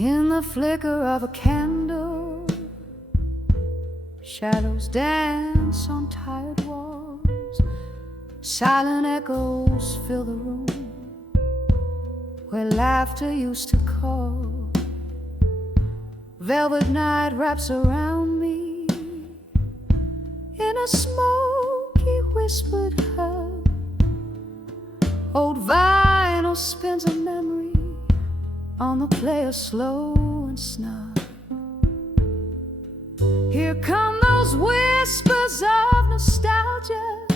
In the flicker of a candle, shadows dance on tired walls. Silent echoes fill the room where laughter used to call. Velvet night wraps around me in a smoky whispered hug. Old vinyl spins a memory on the player slow and snug. Here come those whispers of nostalgia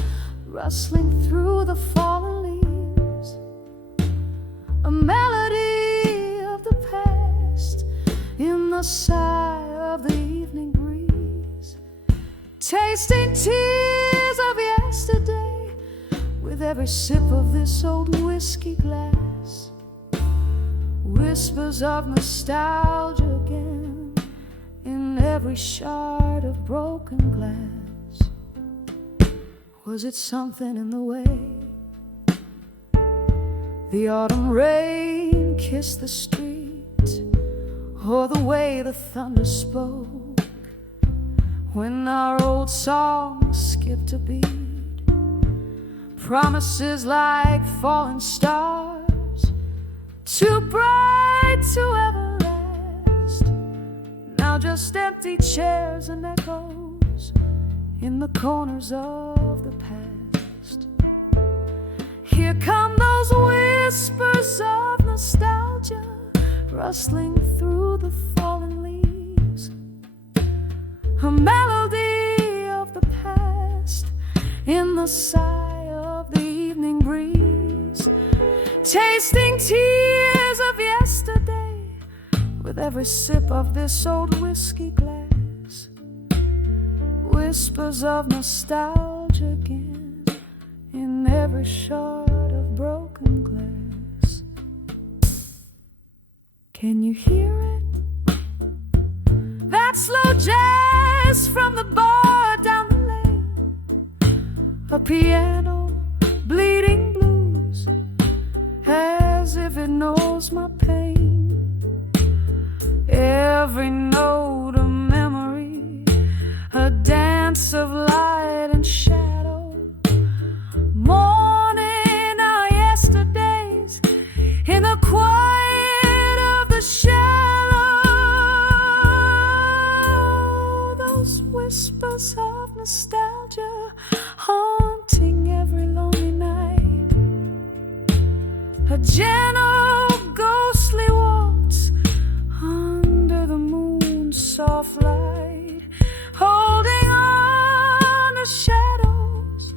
rustling through the fallen leaves, a melody of the past in the sigh of the evening breeze, tasting tears of yesterday with every sip of this old whiskey glass. Whispers of nostalgia again in every shard of broken glass. Was it something in the way the autumn rain kissed the street, or the way the thunder spoke when our old song skipped a beat? Promises like falling stars, too bright to ever last. Now just empty chairs and echoes in the corners of the past. Here come those whispers of nostalgia rustling through the fallen leaves, a melody of the past in the sigh of the evening breeze, tasting tears of yesterday with every sip of this old whiskey glass. Whispers of nostalgia again in every shard of broken glass. Can you hear it? That slow jazz from the bar down the lane, a piano bleeding blues as if it knows my pain. Every note a memory, a dance of light and shadow, mourning our yesterdays in the quiet of the shallow. Those whispers of nostalgia haunting every lonely night, a gentle ghostly waltz under the moon's soft light, holding on to shadows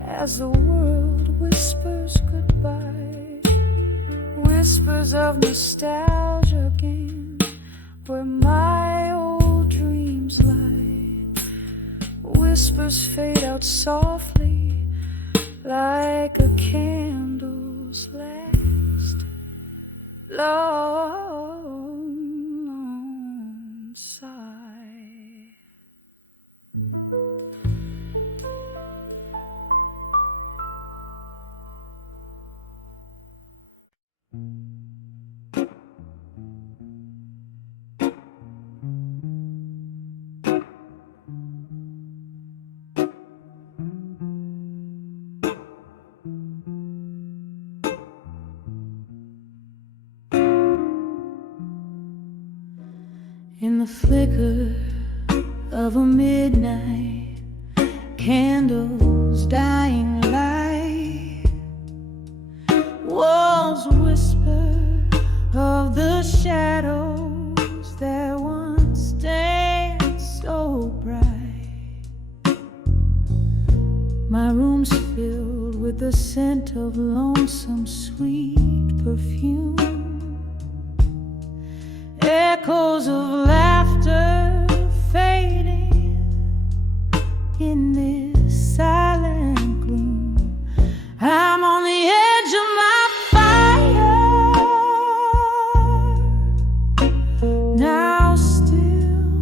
as the world whispers goodbye. Whispers of nostalgia again where my old dreams lie. Whispers fade out softly like a candle's last long sigh. In the flicker of a midnight candle's dying light, walls whisper of the shadows that once danced so bright. My room's filled with the scent of lonesome sweet perfume, echoes of laughter fading in this silent gloom. I'm on the edge of my fire, now still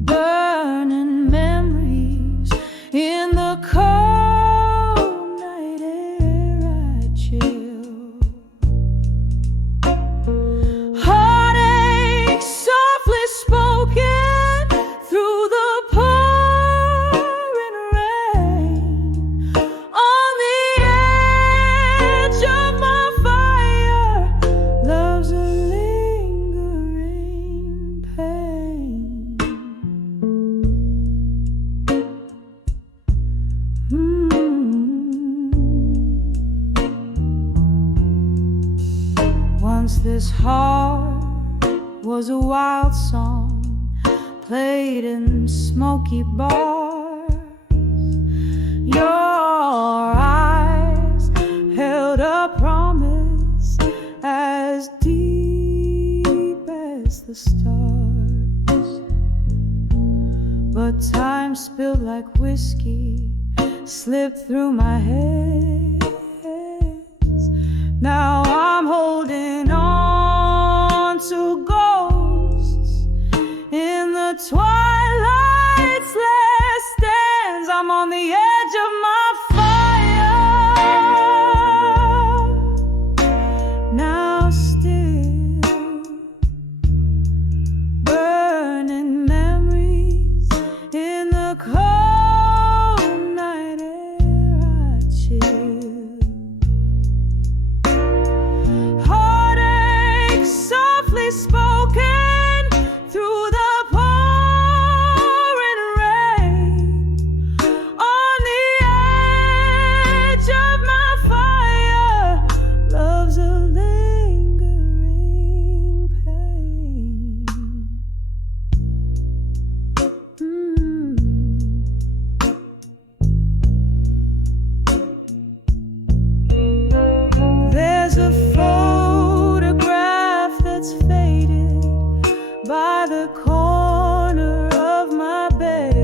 burning memories in the cold night air I chill. Once this heart was a wild song played in smoky bars. Your eyes held a promise as deep as the stars. But time spilled like whiskey slipped through my hands. Now I'm holding on to ghosts in the twilight's last stands. I'm on the edge of my fire. Now still burning memories in the cold night air I chill. Heartache softly spoken through the pouring rain. On the edge of my fire, love's a lingering pain. There's a photograph that's faded by the corner of my bed.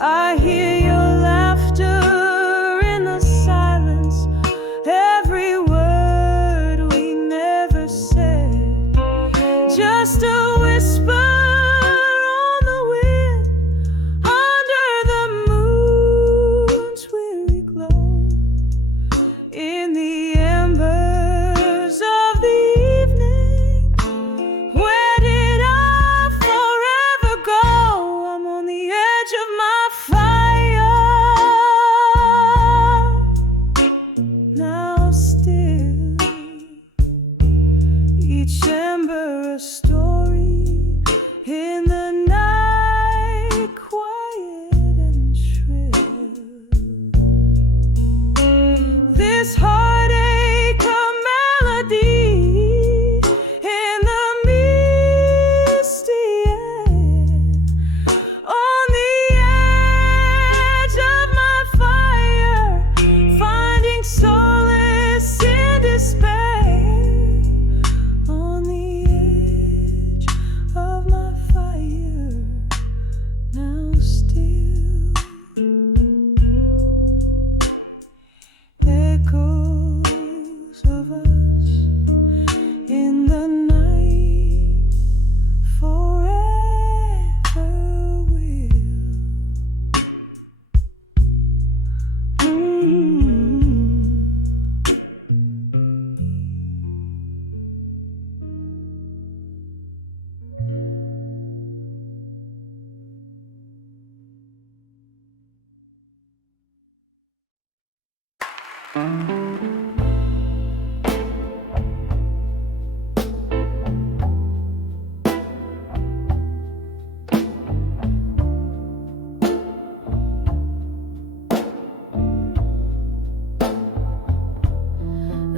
I hear your laughter in the silence, every word we never said. Just a whisper on the wind, under the moon's weary glow. In the embers of the evening, where did I forever go? I'm on the edge of my fire. Now still, each ember a story in the night, quiet and shrill. This heartache a melody in the misty air. On the edge of my fire, finding solace in despair. On the edge of my fire, now still echoes of us in the night, forever will.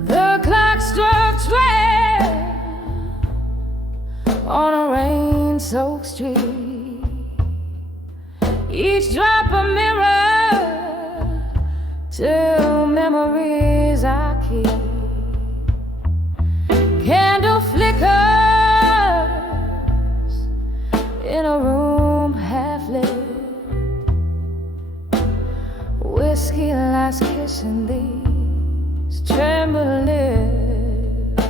The clock struck 12 on a rain-soaked street. Each drop a mirror to memories I keep. Candle flickers in a room half lit. Whiskey lies kissing these trembling lips.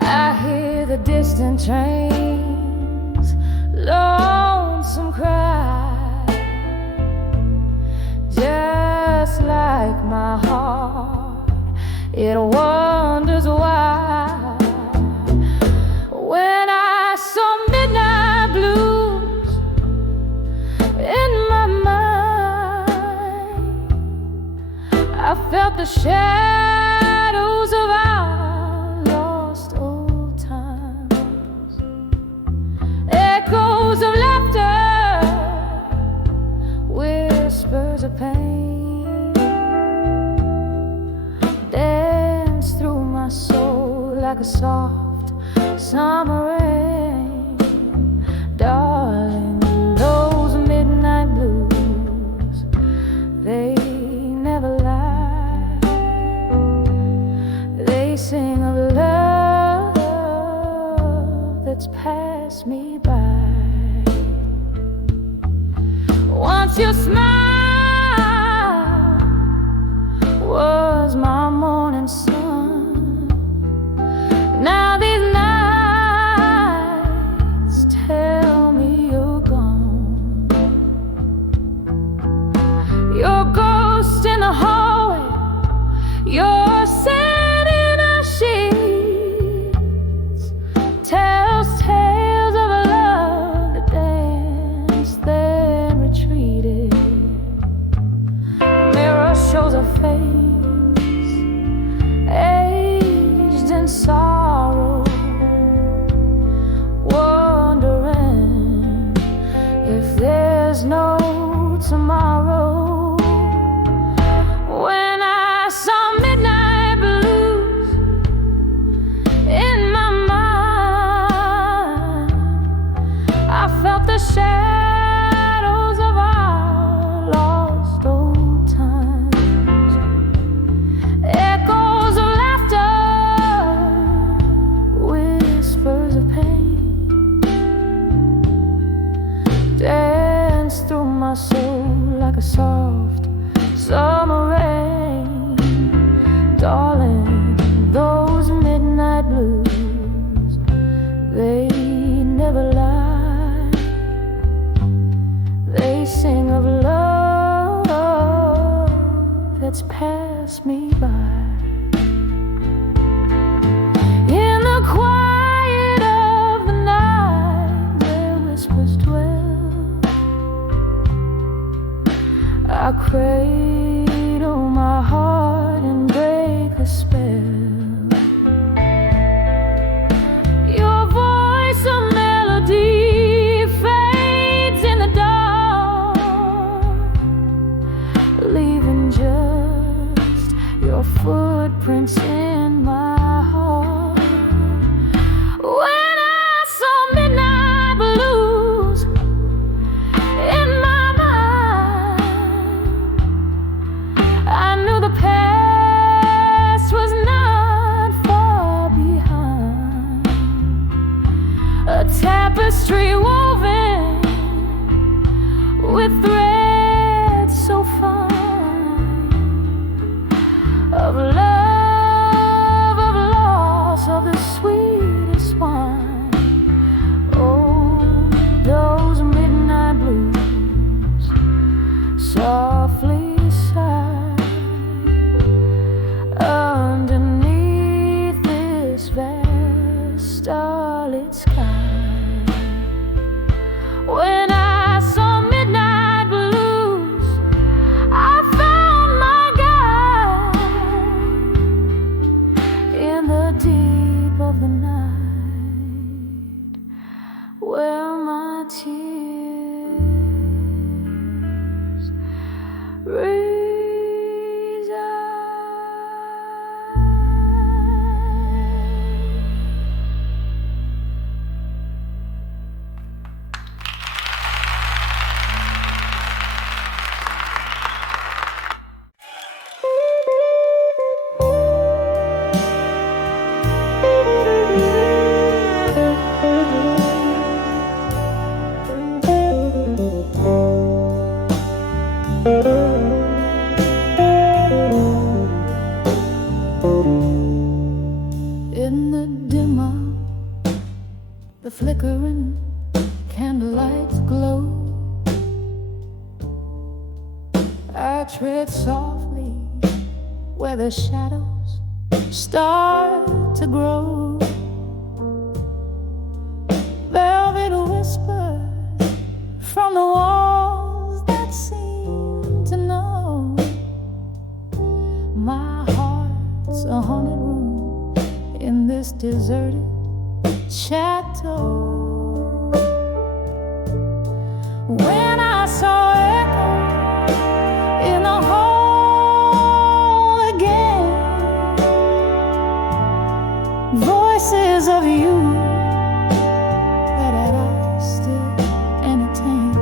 I hear the distant trains, lonesome cry, just like my heart, it wonders why. When I saw midnight blues in my mind, I felt the shadows of our lost old times. Echoes of laughter, whispers of pain, dance through my like a soft summer rain. Darling, those midnight blues, they never lie. They sing of love that's passed me by. Once your smile was my morning sun. Now these nights tell me you're gone. Your ghost in the hallway, your sand in our sheets, tells tales of a love that danced then retreated. The mirror shows a face aged in sorrow, wondering if there's no tomorrow. When I saw midnight blues in my mind, I felt the shadows of our lost old times, echoes of laughter, whispers of pain, dance through my soul like a soft summer rain. Darling, those midnight blues, they never lie. They sing of love that's passed me by. In the quiet of the night where whispers dwell, I cradle my heart and break a spell. Your voice, a melody, fades in the dark, leaving just your footprints in my heart. When I saw midnight blues in my mind, I knew the past was not far behind. A tapestry woven with threads so fine, of love, of loss, of the sweetest wine. Oh, those midnight blues softly sigh underneath this vast starlit sky. When I saw midnight blues, I found my guide in the deep of the night, where my tears reside. In the dimmer, the flickering candlelight's glow, I tread softly where the shadows start to grow. Velvet whispers from the walls that seem to know my heart's a haunted room in this deserted chateau. When I saw echo in the hall again, voice voices of you that I still entertain.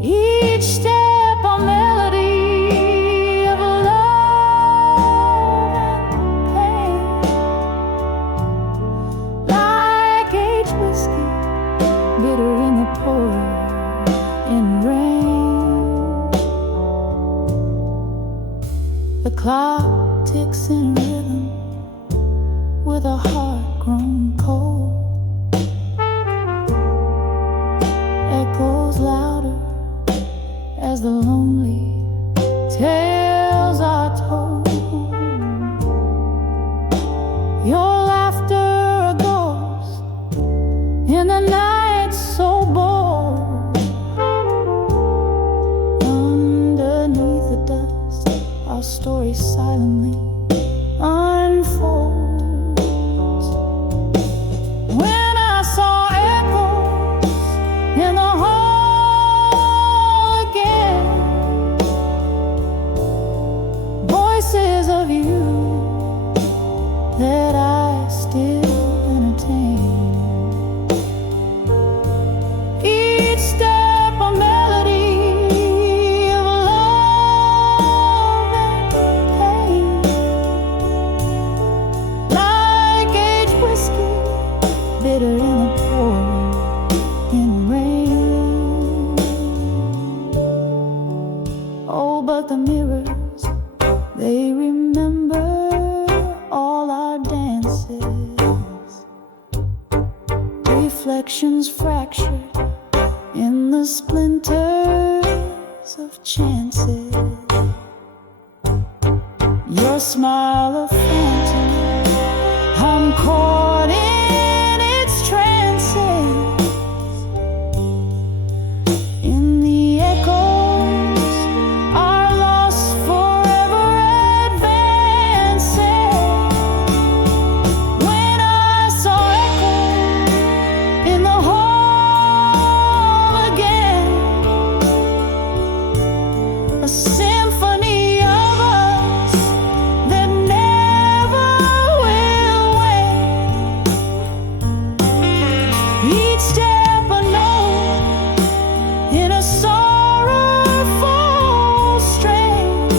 Each step a melody of love and pain, like aged whiskey, bitter in the pouring rain. The clock ticks in rhythm with a heart grown cold, echoes louder as the lonely tales are told. Your laughter a ghost in the night so bold. Underneath the dust, our story silently unfolds. When I saw echoes in the hall again, voices of you that I still entertain. Each step a melody of love and pain, like aged whiskey, bitter in the pouring rain. Oh, but the mirrors, they remember all our dances, reflections fractured in the splinters of chances. Your smile a phantom, I'm caught in its trances. In the echoes, our lost forever advances. When I saw echoes in the hall again, a symphony of us that never will end. Each step a note in a sorrowful strain,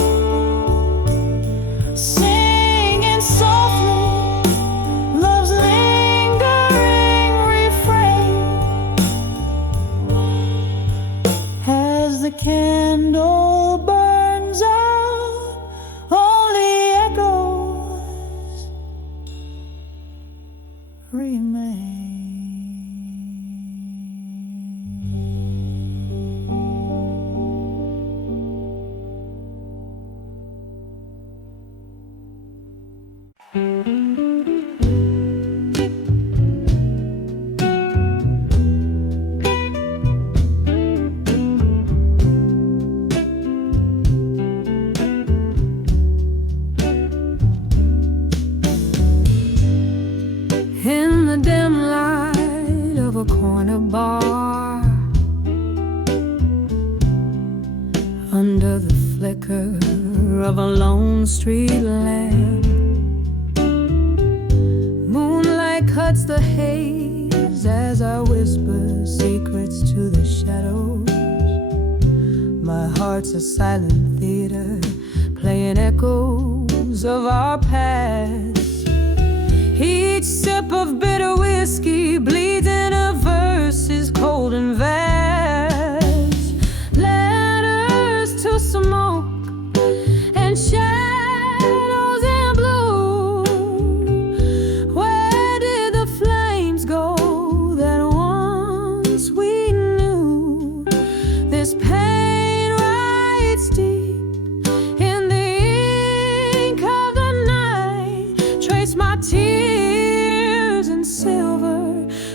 singing softly love's lingering refrain. As the candle burns out, only echoes remain. In the dim light of a corner bar, under the flicker of a lone street lamp, moonlight cuts the haze as I whisper secrets to the shadows. My heart's a silent theater, playing echoes of our past. Each sip of bitter whiskey bleeds in a verse's cold and vast. Letters to smoke and shadows in blue. Where did the flames go that once we knew? This pain writes deep in the ink of the night. Trace my tears in silver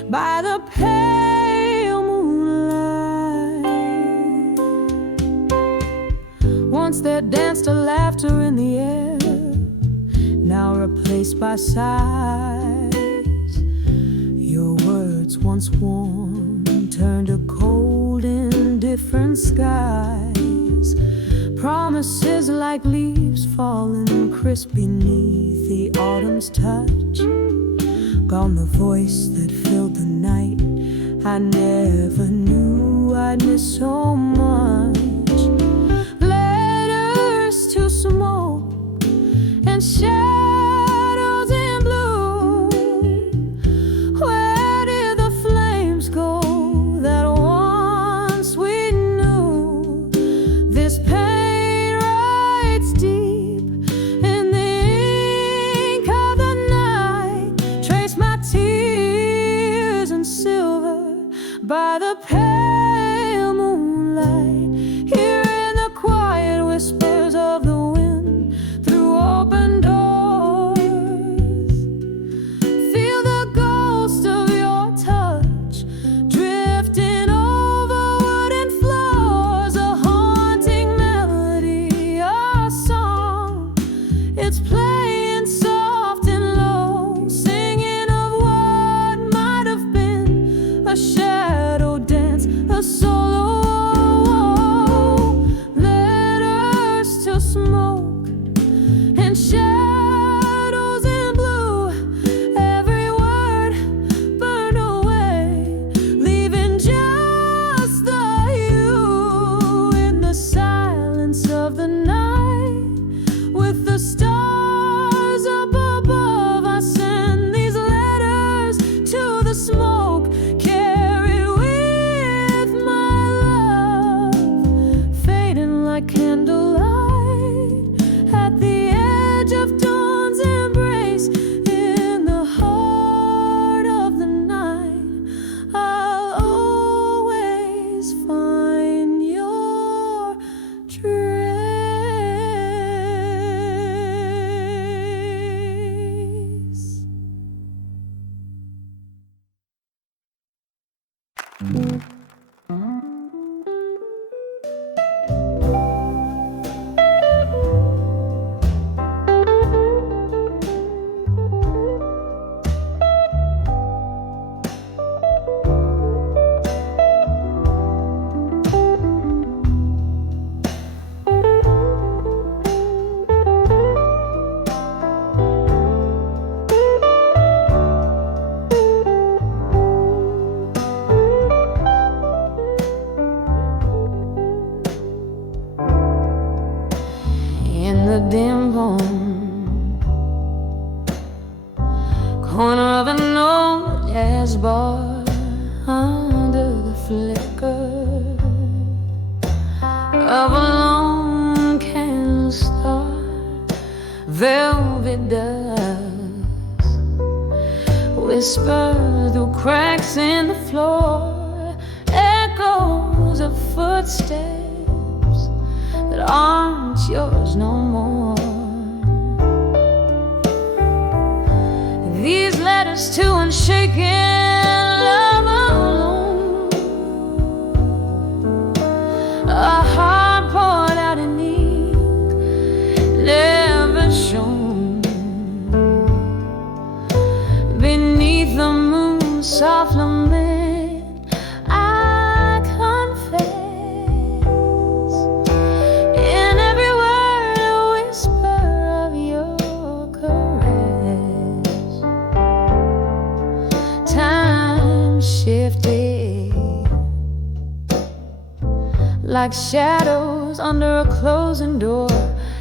by the pale moonlight. Once there danced a laughter in the air, now replaced by sighs. Your words once warm turned to cold in different skies. Promises like leaves falling crisp beneath the autumn's touch. Gone the voice that filled the night. I never knew I'd miss so much. Letters to smoke and shadows in blue. Where did the flames go that once we knew? This pain writes deep in the ink of the night. Trace my tears in silver by the pale moonlight. Here in the quiet whispers of the wind through open doors. Feel the ghost of your touch drifting over wooden floors. A haunting melody, a song. It's playing soft and low, singing of what might have been a shadow dance, a solo. Letters to smoke and shadows in blue. Every word burned away, leaving just the you in the silence of the night. With the stars up above, I send these letters to the smoke, carried with my love, fading like candlelight at the edge of dawn's embrace. In the heart of the night, I'll always find your trace. In the dim room, corner of an old jazz bar, under the flicker of a lone candle star, velvet dust whisper through cracks in the floor, echoes of footsteps that aren't yours no more. These letters to unshaken love alone, a heart poured out in ink, never shown. Beneath the moon's soft lament, I confess, in every word a whisper of your caress. Time shifted like shadows under a closing door.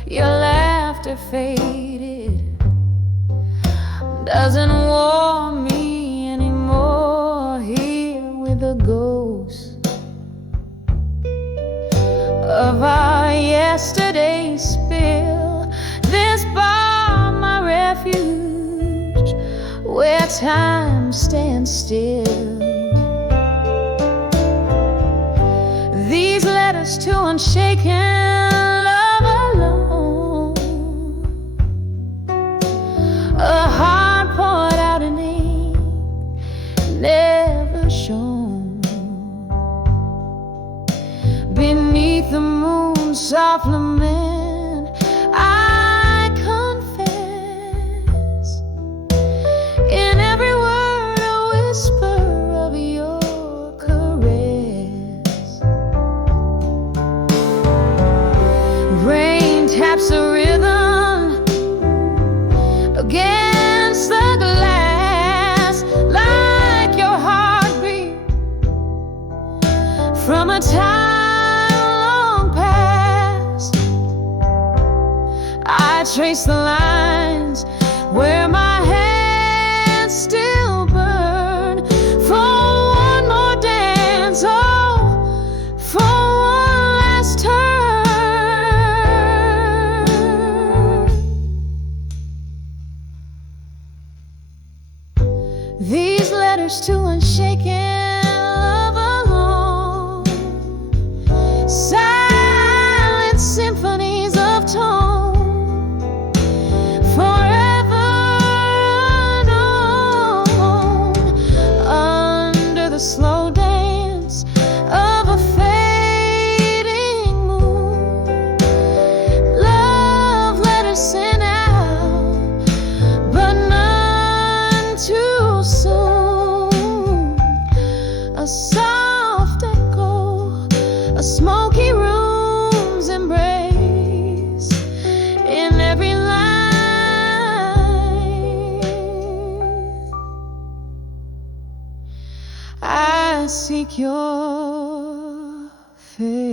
Your laughter faded, doesn't warm me anymore. Here with the ghost of our yesterday's spill, this bar my refuge, where time stands still. These letters to unshaken love alone, a heart poured out in ink, never shown. Beneath the moon's soft lament, I confess, in every word a whisper of your caress. trace the lines where my hands still burn for one more dance, oh, for one last turn. These letters to unshaken love alone, silent symphonies of tone, forever known under the slow dance of a fading moon. Love letters sent out, but none too soon. A soft echo, a smoky room's embrace in every line. I seek your face.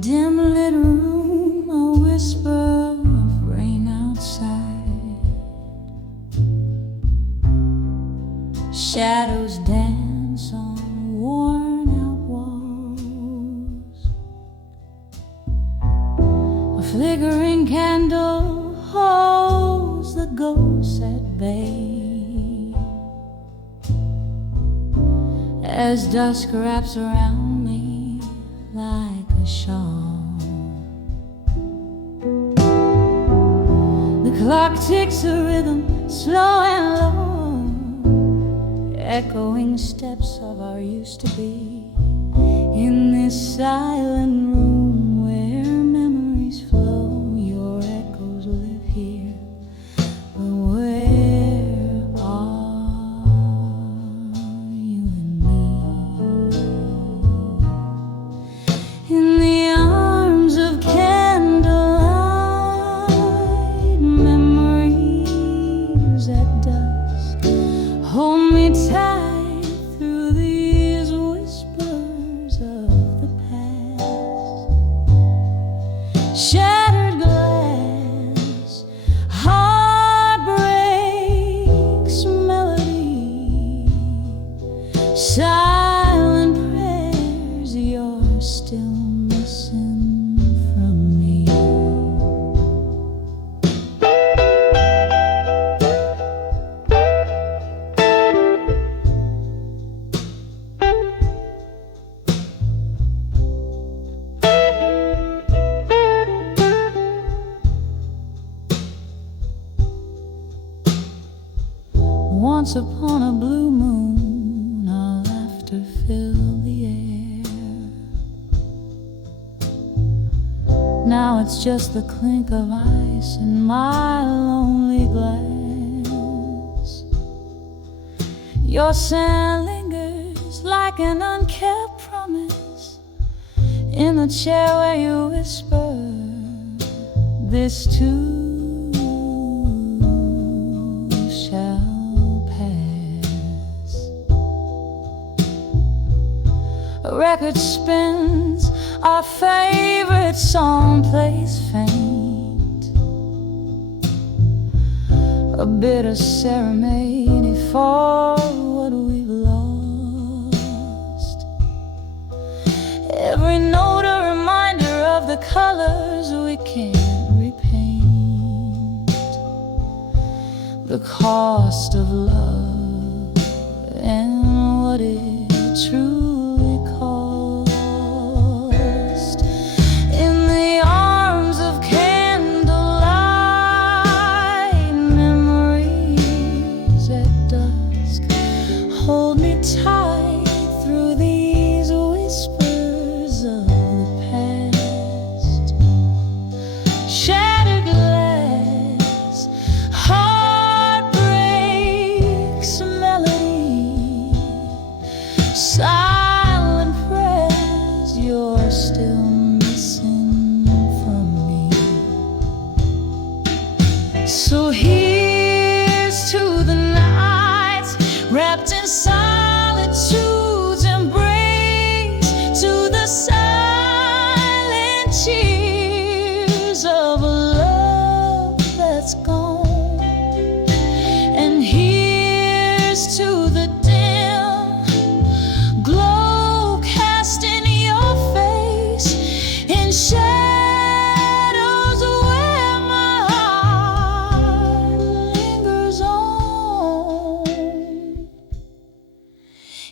Dim lit room, a whisper of rain outside. Shadows dance on worn out walls. A flickering candle holds the ghosts at bay as dusk wraps around me like a shawl. The clock ticks a rhythm, slow and low, echoing steps of our used to be in this silent room where memories flow. Your echoes live here, but where are you and me? In the arms of candlelight, memories at dusk hold me tight through these whispers of the past. Shattered glass, heartbreak's melody, silent prayers you're still missing from me. Once upon a blue moon, our laughter filled the air. Now it's just the clink of ice in my lonely glass. Your scent lingers like an unkept promise in the chair where you whisper, this too shall pass. A record spins, our favorite song plays faint, a bitter serenade for what we've lost. Every note a reminder of the colors we can't repaint, the cost of love and what it truly cost. In the arms of candlelight, memories at dusk hold me tight through these whispers of the past. Shattered glass, So here's to the nights wrapped in solitude's embrace, to the silent cheers of a love that's gone. And here's to the dim glow cast in your face in shadows where my heart lingers on,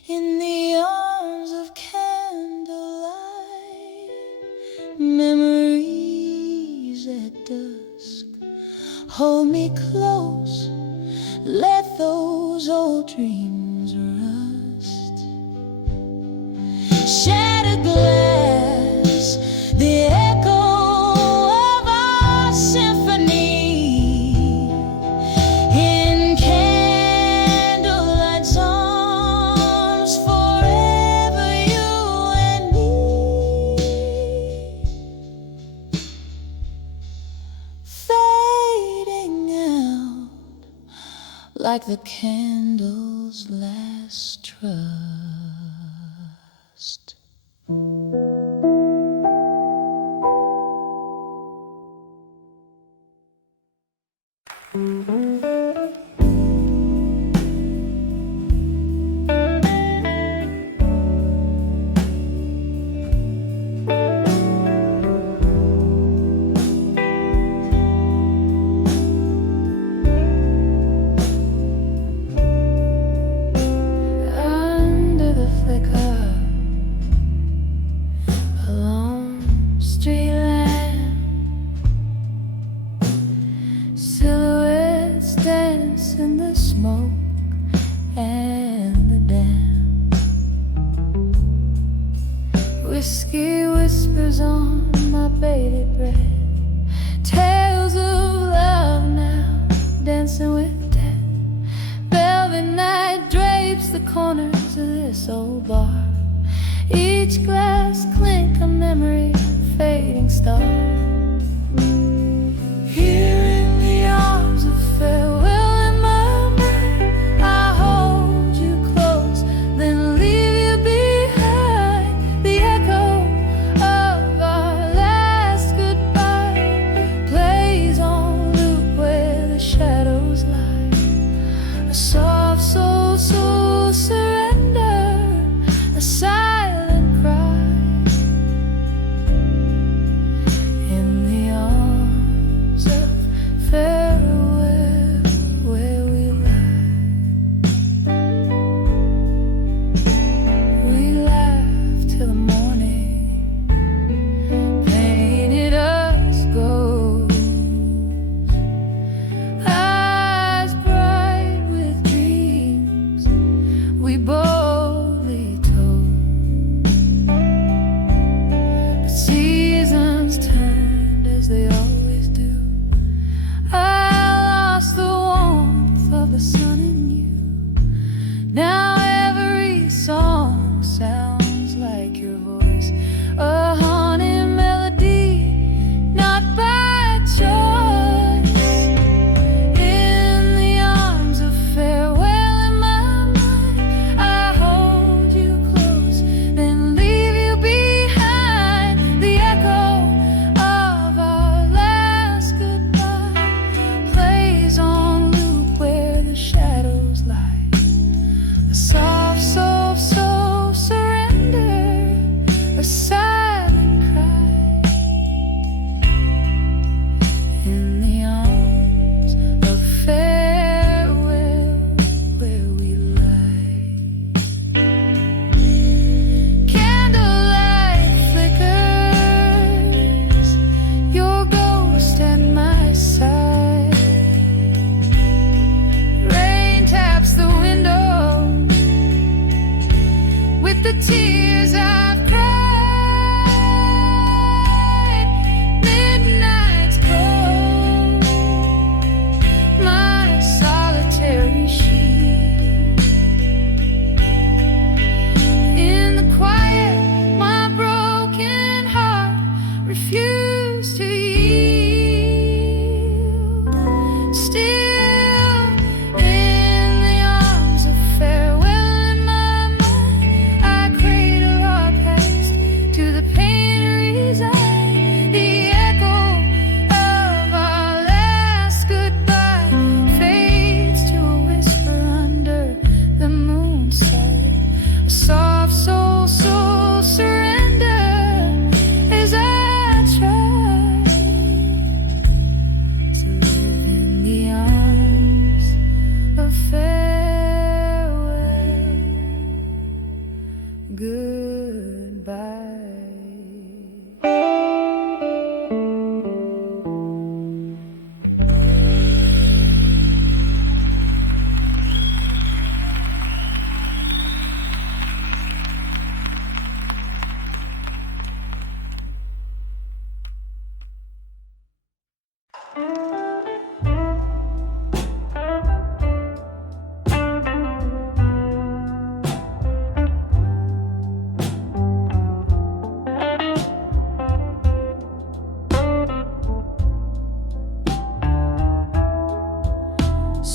in the arms of candlelight. Memories at dusk hold me close, let those old dreams rust. Shattered glass, the echo of our symphony, in candlelight's arms, forever you and me. Fading out like the candle's last trust. Under the flicker a lone street lamp, silhouettes dance in the smoke and the damp. Whiskey whispers on my bated breath, tales of love now dancing with death. Velvet night drapes the corners of this old bar, each glass clink a memory, fading star. Here in the arms of farewell in my mind, I hold you close, then leave you behind. The echo of our last goodbye plays on loop where the shadows lie. A soft soul, soul surrender, a silent cry, in the arms of farewell where we lie. We laugh till the morning painted us gold, eyes bright with dreams we boldly told. But seasons turned as they always do. I lost the warmth of the sun in you. Now every song sounds like your voice, a haunted melody, not by choice. In the arms of farewell in my mind, I hold you close, then leave you behind. The echo of our last goodbye plays on loop where the shadows lie. A soft, soft, soft surrender, a silent cry, in the arms of farewell where we lie. Candlelight flickers, your ghost at my side. Rain taps the window with the tears I've cried. Midnight's cold, my solitary sheet. In the quiet, my broken heart refused to yield.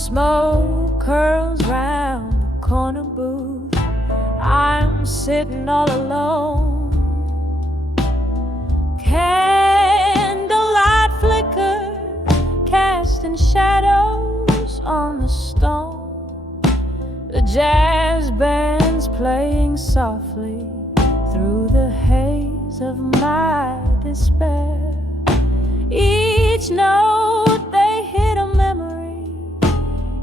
Smoke curls round the corner booth. I'm sitting all alone. Candlelight flicker, casting shadows on the stone. The jazz band's playing softly through the haze of my despair. Each note they hit a memory,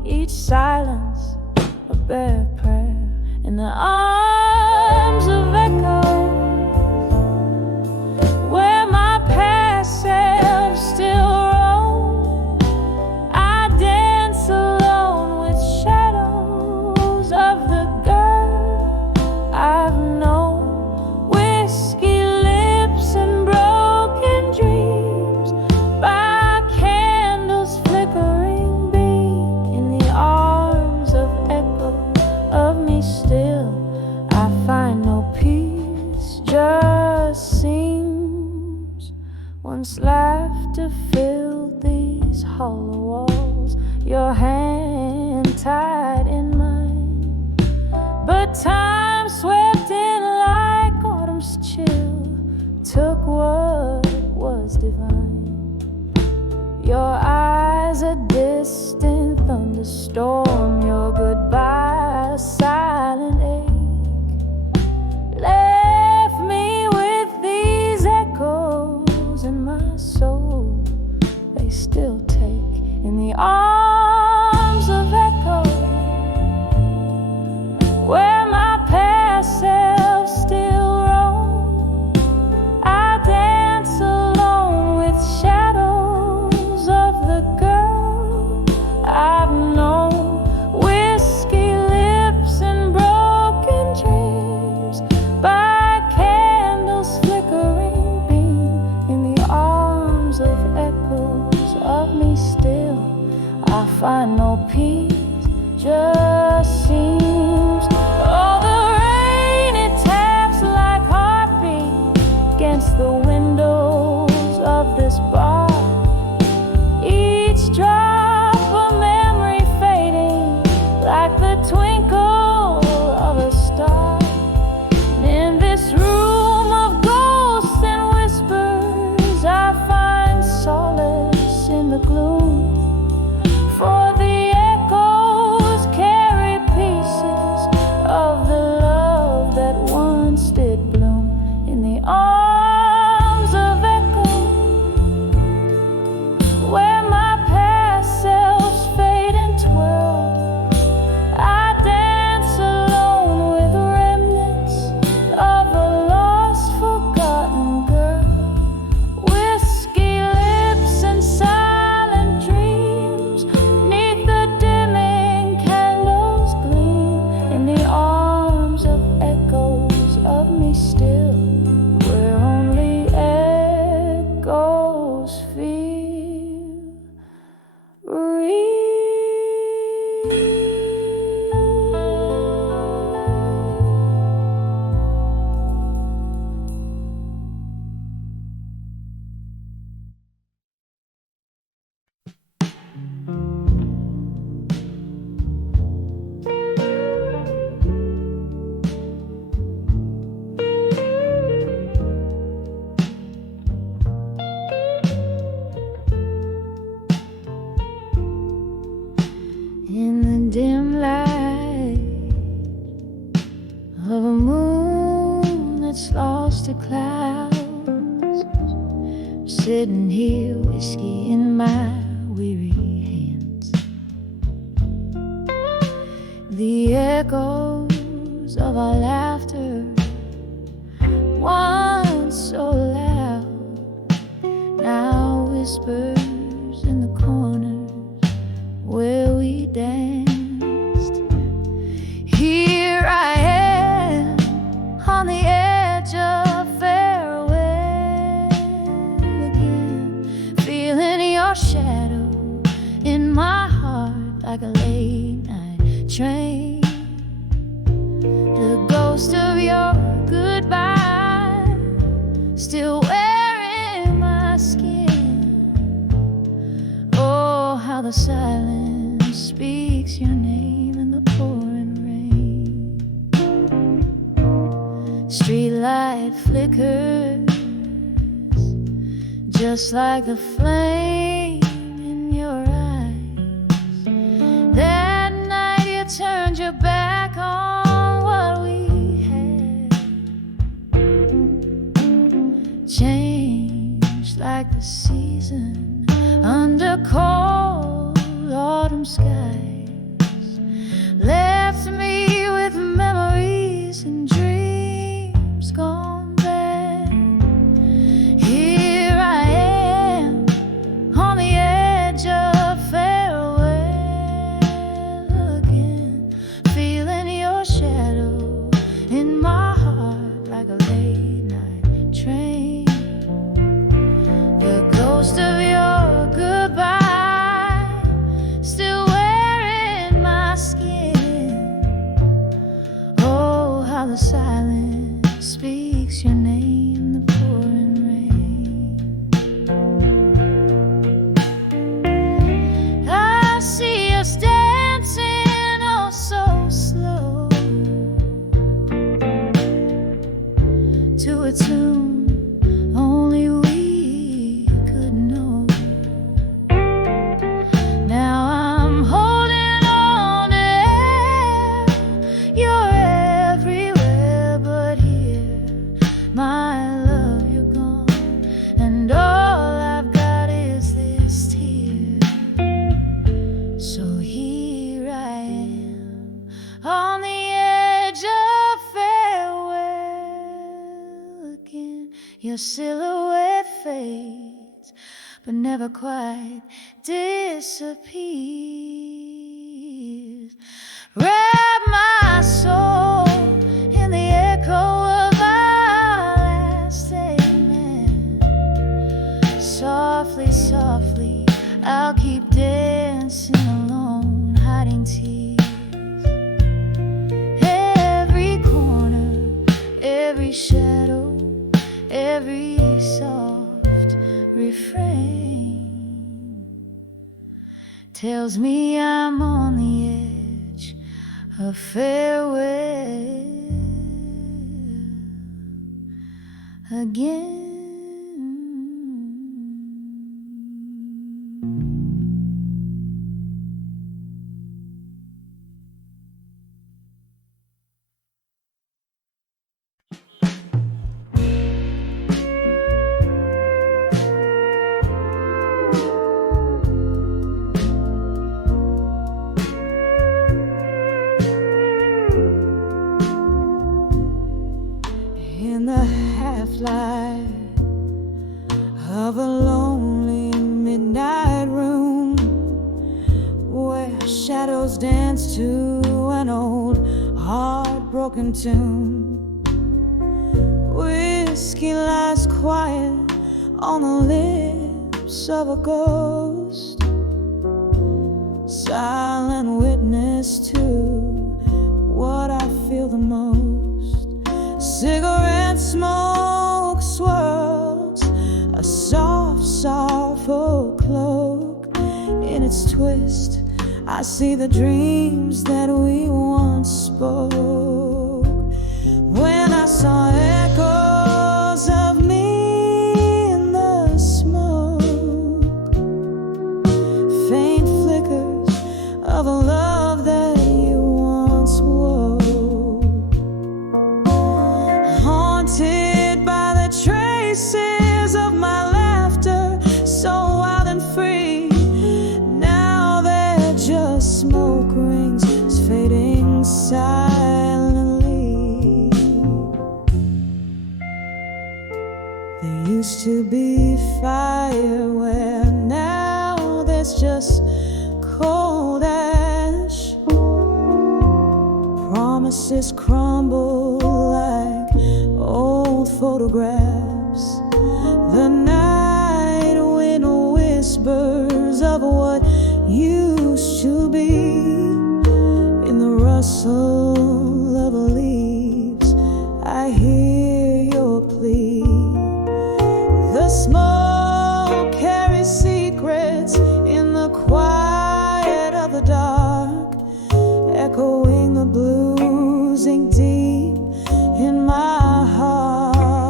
each silence a bare prayer. In the arms of echoes, where my past self still roam, I dance alone with shadows of the girl I've known. Whiskey lips and broken dreams, by candles flickering beam. In the arms of echo of me still, I find no peace, just seems. Once laughter filled these hollow walls, your hand tied in mine. But time swept in like autumn's chill, took what was divine. Your eyes a distant thunderstorm, your goodbye a silent ache. Left me with these echoes in my soul, they still take. In the arms of echo, where my past self still roam, I dance alone with shadows of the girl I've known. Whiskey lips and broken dreams, by candles flickering beam. In the arms of echoes of me still, I find no peace, just seems. Oh, the rain, it taps like heartbeat against the windows of this bar. Each drop of memory fading like the twinkle of a star. And in this room of ghosts and whispers, I find solace in the gloom. For the echoes carry pieces of the love that once did bloom. In the arms of echo, where my past selves fade and twirl, I dance alone with remnants of a lost, forgotten girl. Whiskey lips and silent dreams, neath the dimming candles gleam. In the arms of echoes of me still, where only echoes feel real. In the dim light of a moon that's lost to clouds, sitting here, whiskey in my weary hands. The echoes of our laughter, once so loud, now whispers in the corners where we danced. Here I am on the edge of farewell again, feeling your shadow in my heart like a late night train. The ghost of your goodbye still wearing my skin. Oh, how the silence speaks. light flickers, just like the flame in your eyes. That night you turned your back on what we had, changed like the season under cold autumn skies, left me with memories and dreams gone bad. Here I am on the edge of farewell again, feeling your shadow in my heart like a late night train. The ghost of your goodbye still wearing my skin. Oh, how the silence speaks your name, the pouring rain. I see us dancing oh so slow to a tune only we could know. Now I'm holding on to air. You're everywhere but here. My love, you're gone, and all I've got is this tear. So here I am on the edge of farewell again. Your silhouette fades, but never quite disappears. Wrap my soul in the echo of our last amen. Softly, softly, I'll keep dancing alone, hiding tears. Every corner, every shadow, every soft refrain tells me I'm on the edge of farewell again. In the half-light of a lonely midnight room, where shadows dance to an old heartbroken tune, whiskey lies quiet on the lips of a ghost, silent witness to what I feel the most. Cigarette smoke swirls a soft, sorrowful cloak. In its twist, I see the dreams that we once spoke. When I saw echoes of me in the smoke, faint flickers of a love that you once wore, haunted by the traces of my laughter, so wild and free. Now they're just smoke rings fading silently. There used to be fire where now there's just cold ash. Promises crumble like old photographs. The night wind whispers of what used to be. In the rustle of leaves, I hear your plea. The smoke carries secrets in the quiet of the dark, echoing the blues ink deep in my heart.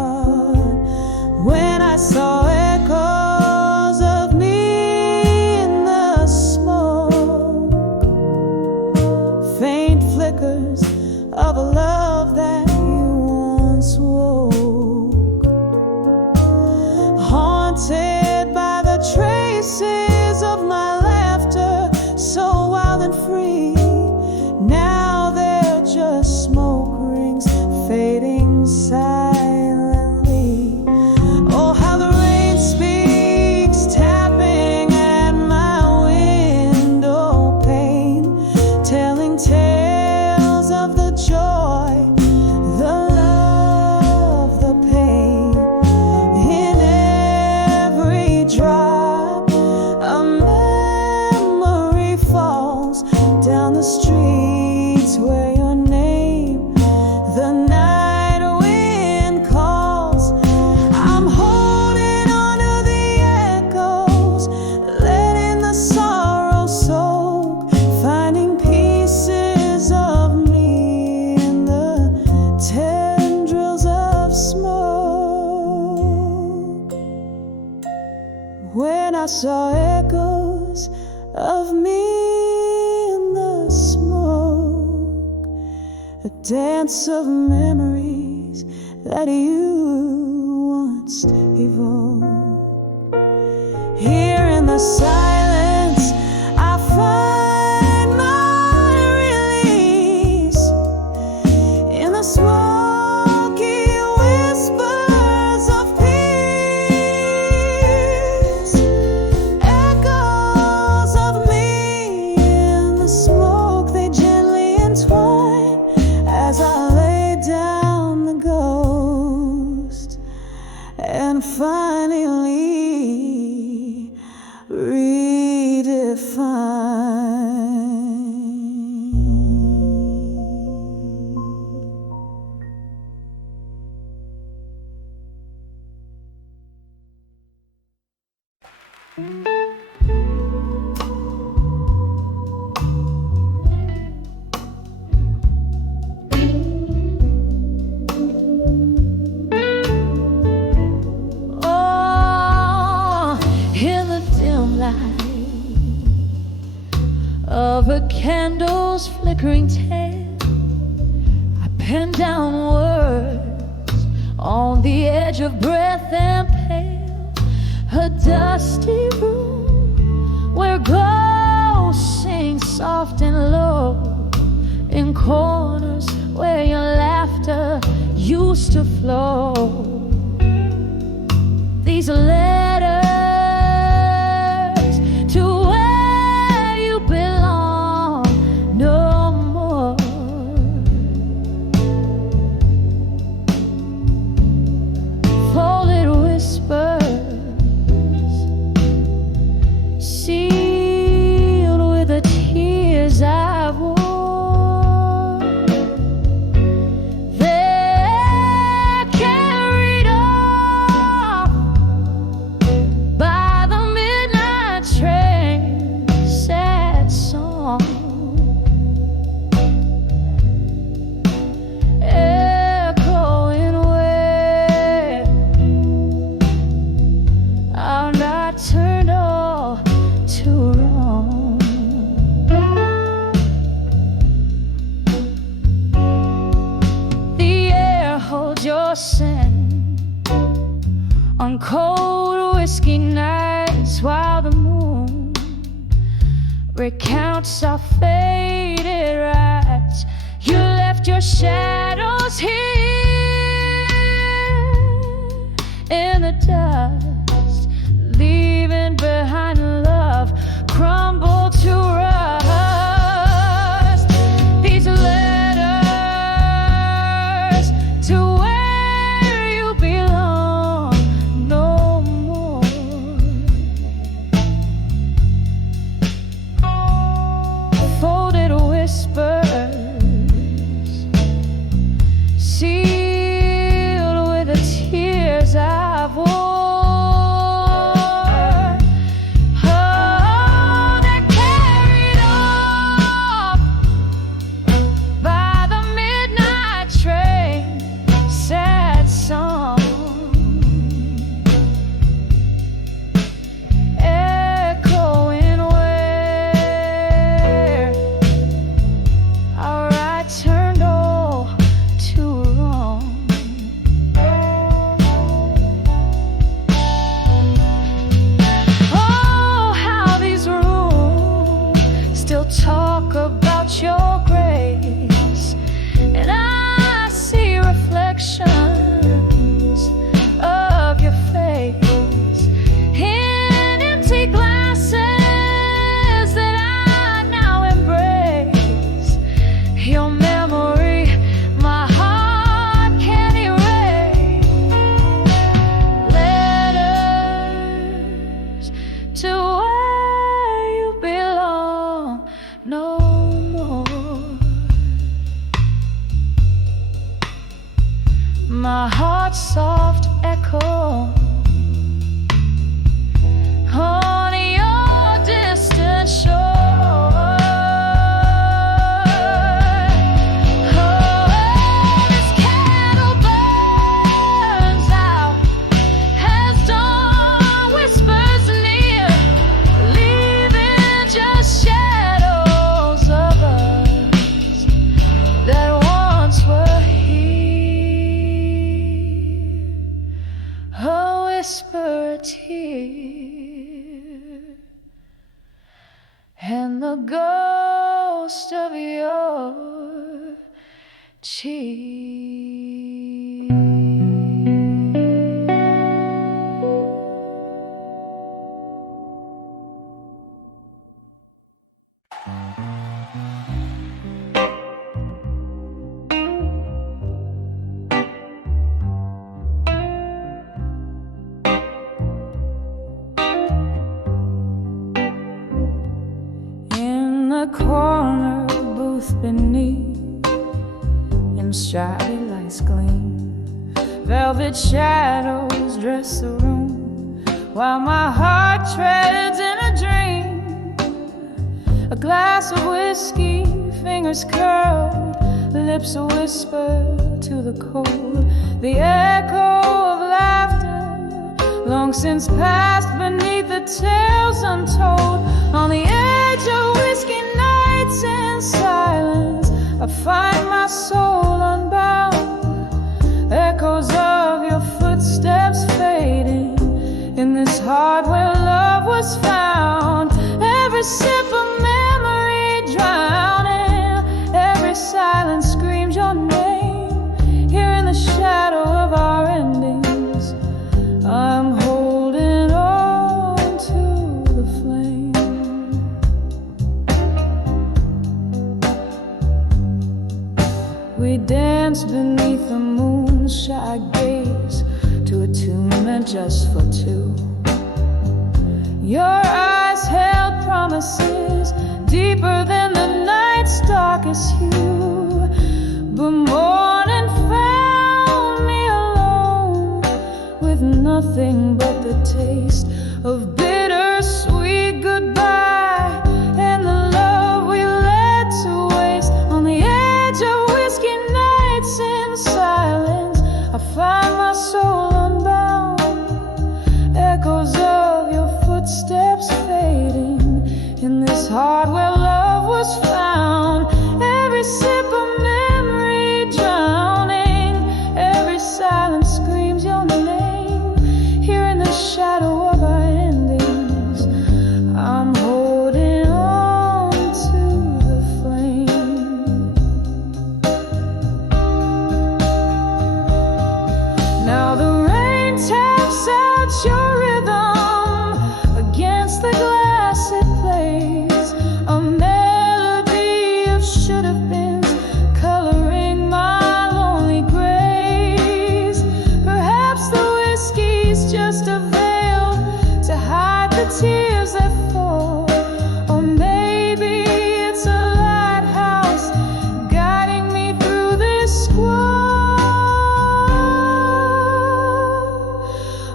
than free. Now they're just smoke rings fading silently. Oh, how the rain speaks, tapping at my window pane, telling tales of the joy, the love, the pain. In every drop, a memory falls down the streets where your name, the night wind calls. I'm holding on to the echoes, letting the sorrow soak, finding pieces of me in the tendrils of smoke. When I saw echoes of me in the smoke, a dance of memories that you once evoked. Here in the silence, I find my release. In the smoky whispers of peace, echoes of me in the smoke, they gently entwine as I lay down the ghost and finally redefine. Oh, in the dim light of a candle's flickering tail, I pen down words on the edge of breath and pale. A dusty room where ghosts sing soft and low, in corners where your laughter used to flow. These letters to where you belong no more. Folded whispers, sealed with the tears I've worn. They're carried off by the midnight train, sad song, echoing where our night turned all to wrong. The air holds your scent on cold whiskey nights while the moon recounts our faded rights. You left your shadows here in the dust, leaving behind love crumbled to rust. These letters to where you belong no more. Folded whispers, sealed with the tears I've worn. Oh, they're carried off by the midnight train, sad song, echoing where our right turned all to wrong. Oh, how these rooms still talk my heart's soft echo on your distant shore. Oh, this candle burns out as dawn whispers near, leaving just shadows of us that once were here. A whisper, a tear, and the ghost of your cheek. In the corner booth beneath, in stripy lights gleam, velvet shadows dress the room, while my heart treads in a dream. A glass of whiskey, fingers curled, lips a whisper to the cold. The echo of laughter, long since passed beneath the tales untold. On the edge of whiskey nights in silence, I find my soul unbound. Echoes of your footsteps fading in this heart where love was found. Every sip of memory drowning, every silence screams your name. Here in the shadow of our endings, I'm holding on to the flame. We dance beneath the moon, shy gaze to a tune meant just for two. Your eyes held promises deeper than the night's darkest hue. But morning found me alone with nothing but the taste of bittersweet goodbye and the love we let to waste. On the edge of whiskey nights in silence, I find my soul unbound. Echoes of your footsteps fading in this heart where love was found. Every sip of memory drowning, every silence screams your name. Here in the shadow of our endings, I'm holding on to the flame. Now the rain taps out your rhythm against the glass it plays, a melody of should have been coloring my lonely grays. Perhaps the whiskey's just a veil to hide the tears that fall, or maybe it's a lighthouse guiding me through this squall.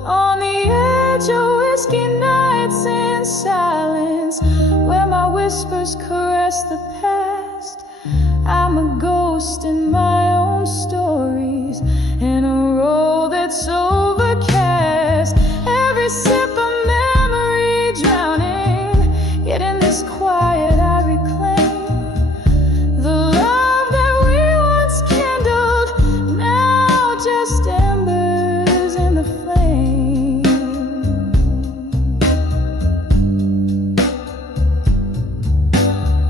On the edge of whiskey nights in silence, where my whispers caress the past, I'm a ghost in my own stories, in a role that's overcast. Every sip of memory drowning, yet in this quiet I reclaim the love that we once kindled, now just embers in the flame.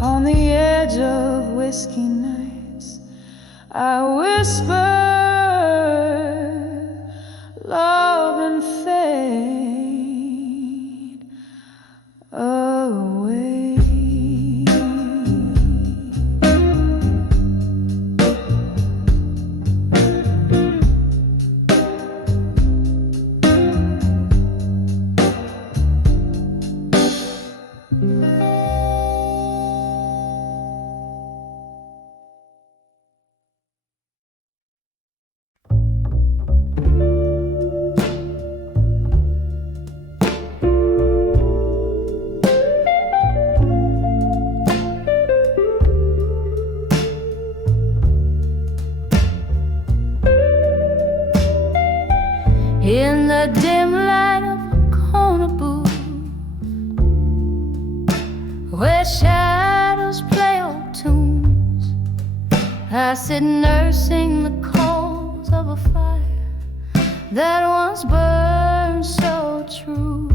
On the edge of whiskey nights, I whisper love and fade away. shadows play old tunes. I sit nursing the coals of a fire that once burned so true.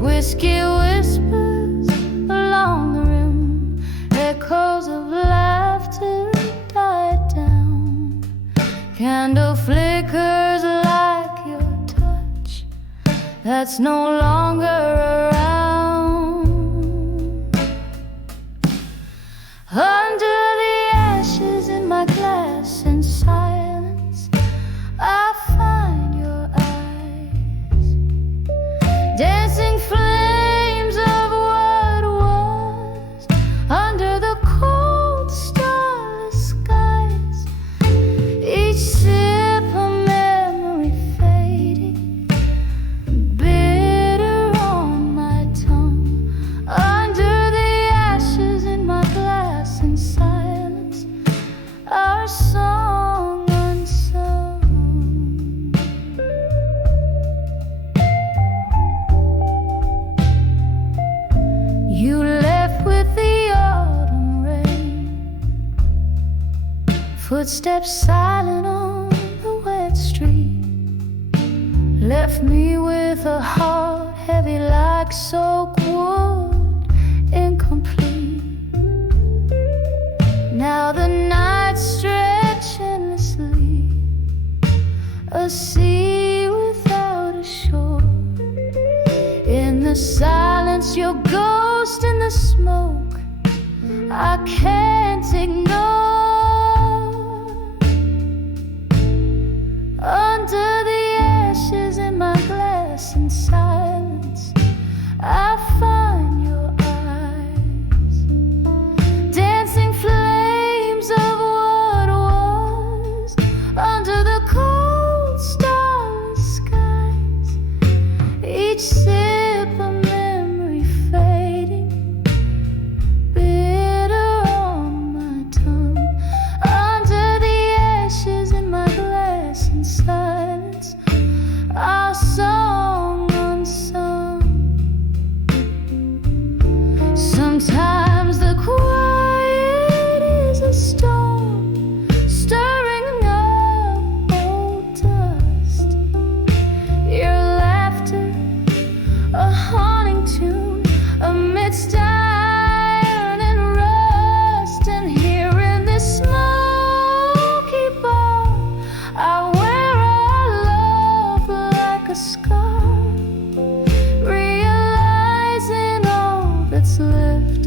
Whiskey whispers along the rim, echoes of laughter died down. Candle flickers like your touch that's no longer around. Under the ashes in my glass in silence, I find your eyes, dancing flames of what was under the cold starless skies. Each sip a memory fading, bitter on my tongue. Under the ashes in my glass in silence, our song unsung. You left with the autumn rain, footsteps silent on the wet street. Left me with a heart heavy like soaked wood, incomplete. Now the nights stretch endlessly, a sea without a shore. In the silence, your ghost in the smoke, I can't ignore. Under the ashes in my glass in silence, I find your eyes, dancing flames of what was under the cold starless skies. Each sip a memory fading, bitter on my tongue. Under the ashes in my glass in silence, our song unsung. Sometimes the quiet is a storm, stirring up old dust. Your laughter, a haunting tune amidst iron and rust. And here in this smoky bar, I wear our love like a scar, realizing all that's left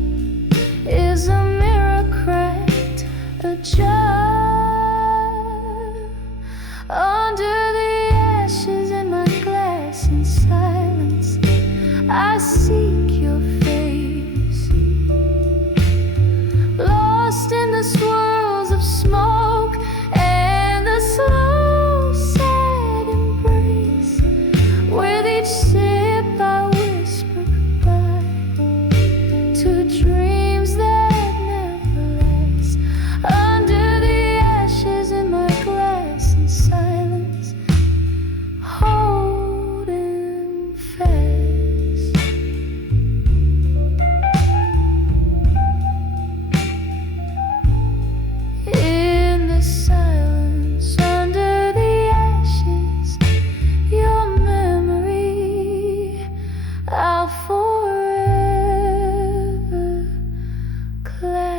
is a mirror cracked ajar. Under the ashes in my glass in silence, I seek your face, lost in the swirls of smoke and the slow, sad embrace. With each sip I whisper goodbye to dreams that never last. Under the ashes in my glass in silence, holding fast. In the silence, under the ashes, your memory I'll forever clasp.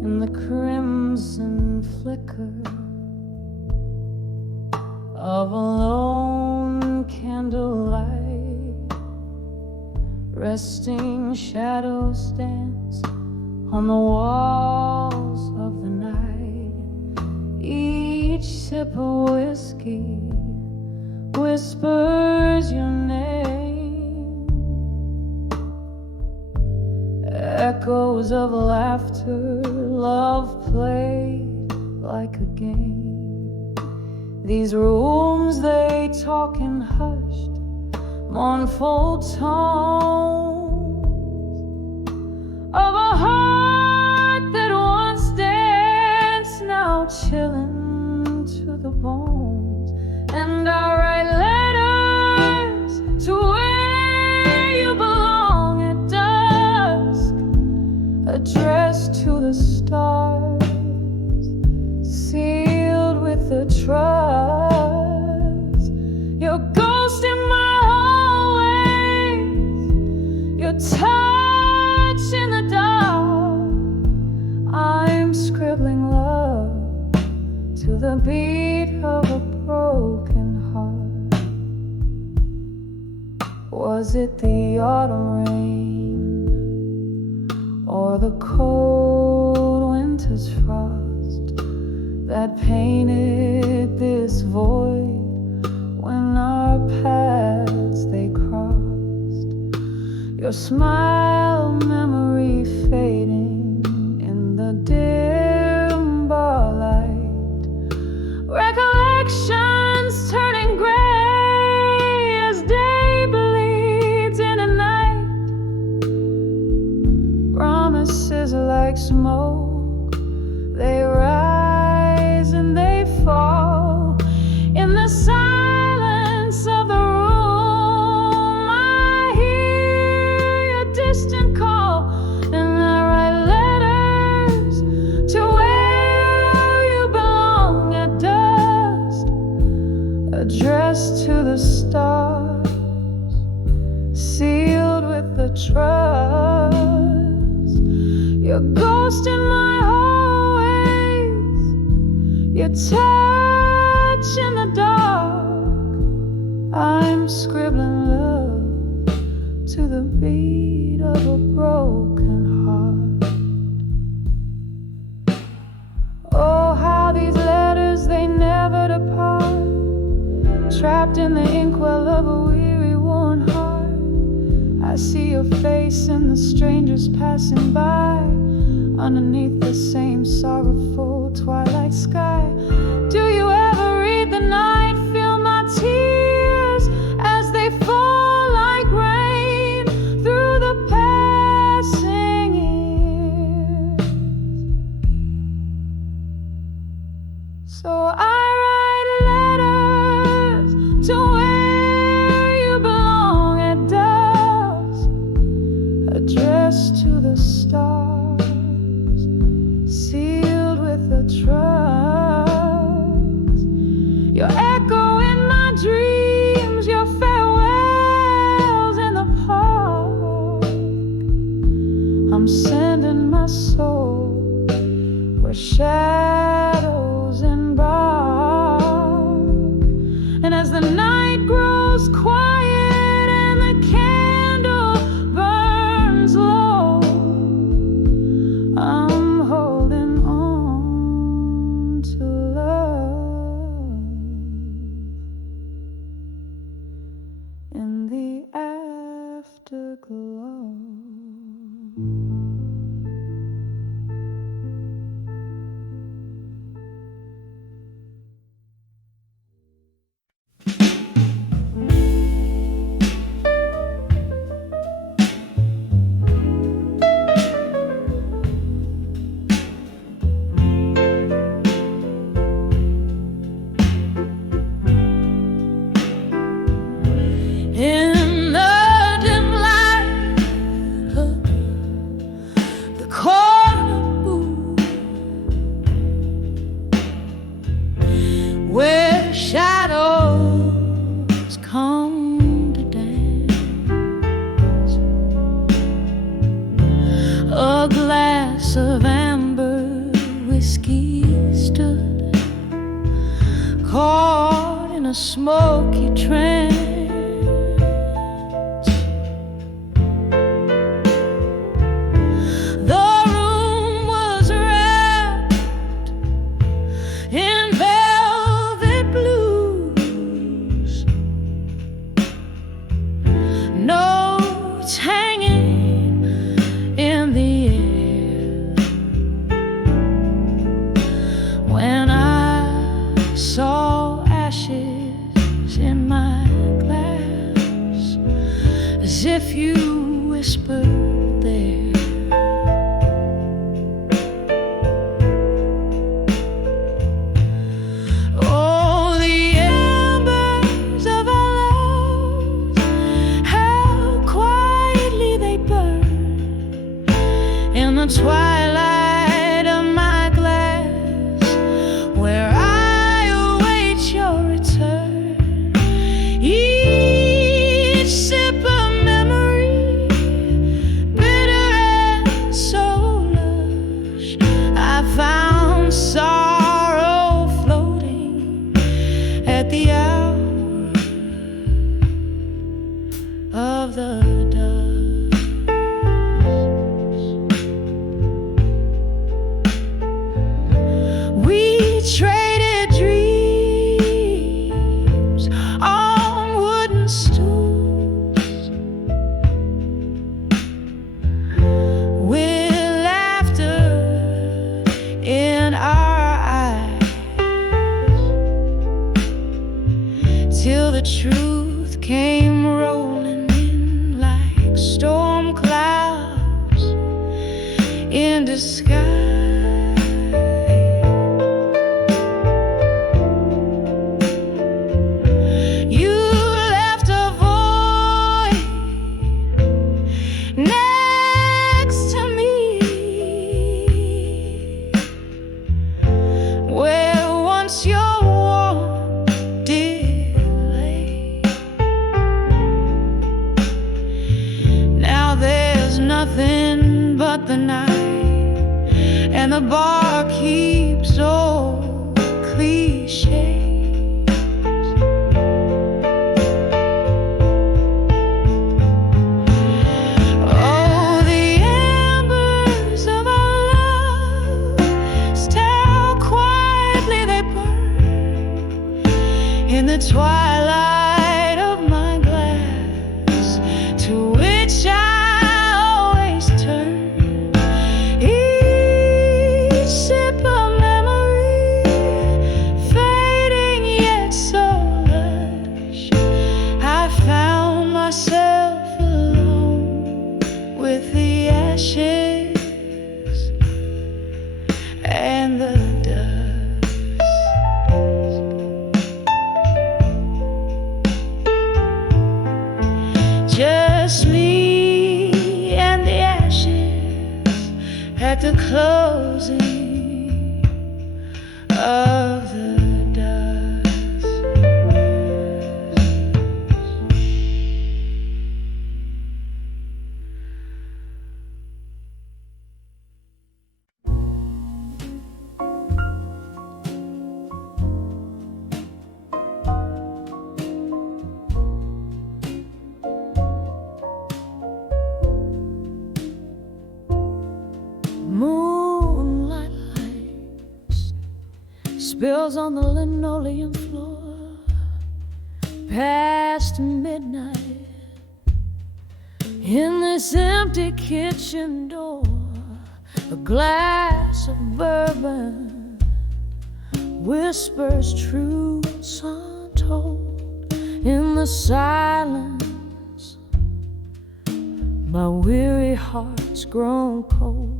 In the crimson flicker of a lone candlelight, resting shadows dance on the walls of the night. Each each sip of whiskey whispers your name. Echoes of laughter, love played like a game. These rooms, they talk in hushed, mournful tones of a heart that once danced, now chilling to the bones. And I write letters to where you belong at dusk, addressed to the stars, sealed with the trust. Your ghost in my hallways, your touch in the dark. I'm scribbling love to the beat of a broken heart. Was it the autumn rain or the cold winter's frost that painted this void when our paths they crossed? Your smile, memory fading in the dim bar light, recollections turning gray as day bleeds in a night. Promises like smoke, they rise and they fall in the silence of the room. I hear your distant call, and I write letters to where you belong at dusk, addressed to the stars, sealed with the trust. Your ghost in my hallways, your touch in the dark. I'm scribbling love to the beat of a broken heart. Oh, how these letters, they never depart, trapped in the inkwell of a weary, worn heart. I see your face and the strangers passing by, underneath the same sorrowful twilight sky. Do you ever read the night, feel my tears as they fall like rain through the passing years? So I write letters to where you belong at dusk, addressed to the stars, sealed with the trust. Your echo in my dreams, your farewells in the park. I'm sending my soul where shadows embark. And as the night grows quiet and the candle burns low, I'm holding on to love in the afterglow. In the dim light of the corner booth, where shadows come to dance, a glass of amber whiskey stood caught in a smoky trance. The room was wrapped in velvet if you whisper there. Oh, the embers of our love, how quietly they burn in the twilight of my glass, where I await your return. Each sip of memory, bitter and so lush, I found sorrow floating at the hour of the dusk. We traded dreams on wooden stools, with laughter in our eyes, till the truth came rolling in like storm clouds in disguise. You left a void next to me, where once your warmth did lay. Now there's nothing but the night, and the bar keeps old cliches. Oh, the embers of our love, still quietly they burn in the twilight of my glass, to which I always turn. Each sip of memory, fading yet so lush, I found myself alone with the ashes and the dust. Just me and the ashes at the closing of the dusk. Moonlight lights, spills on the linoleum floor, past midnight, in this empty kitchen door. A glass of bourbon whispers truths untold in the silence. My weary heart's grown cold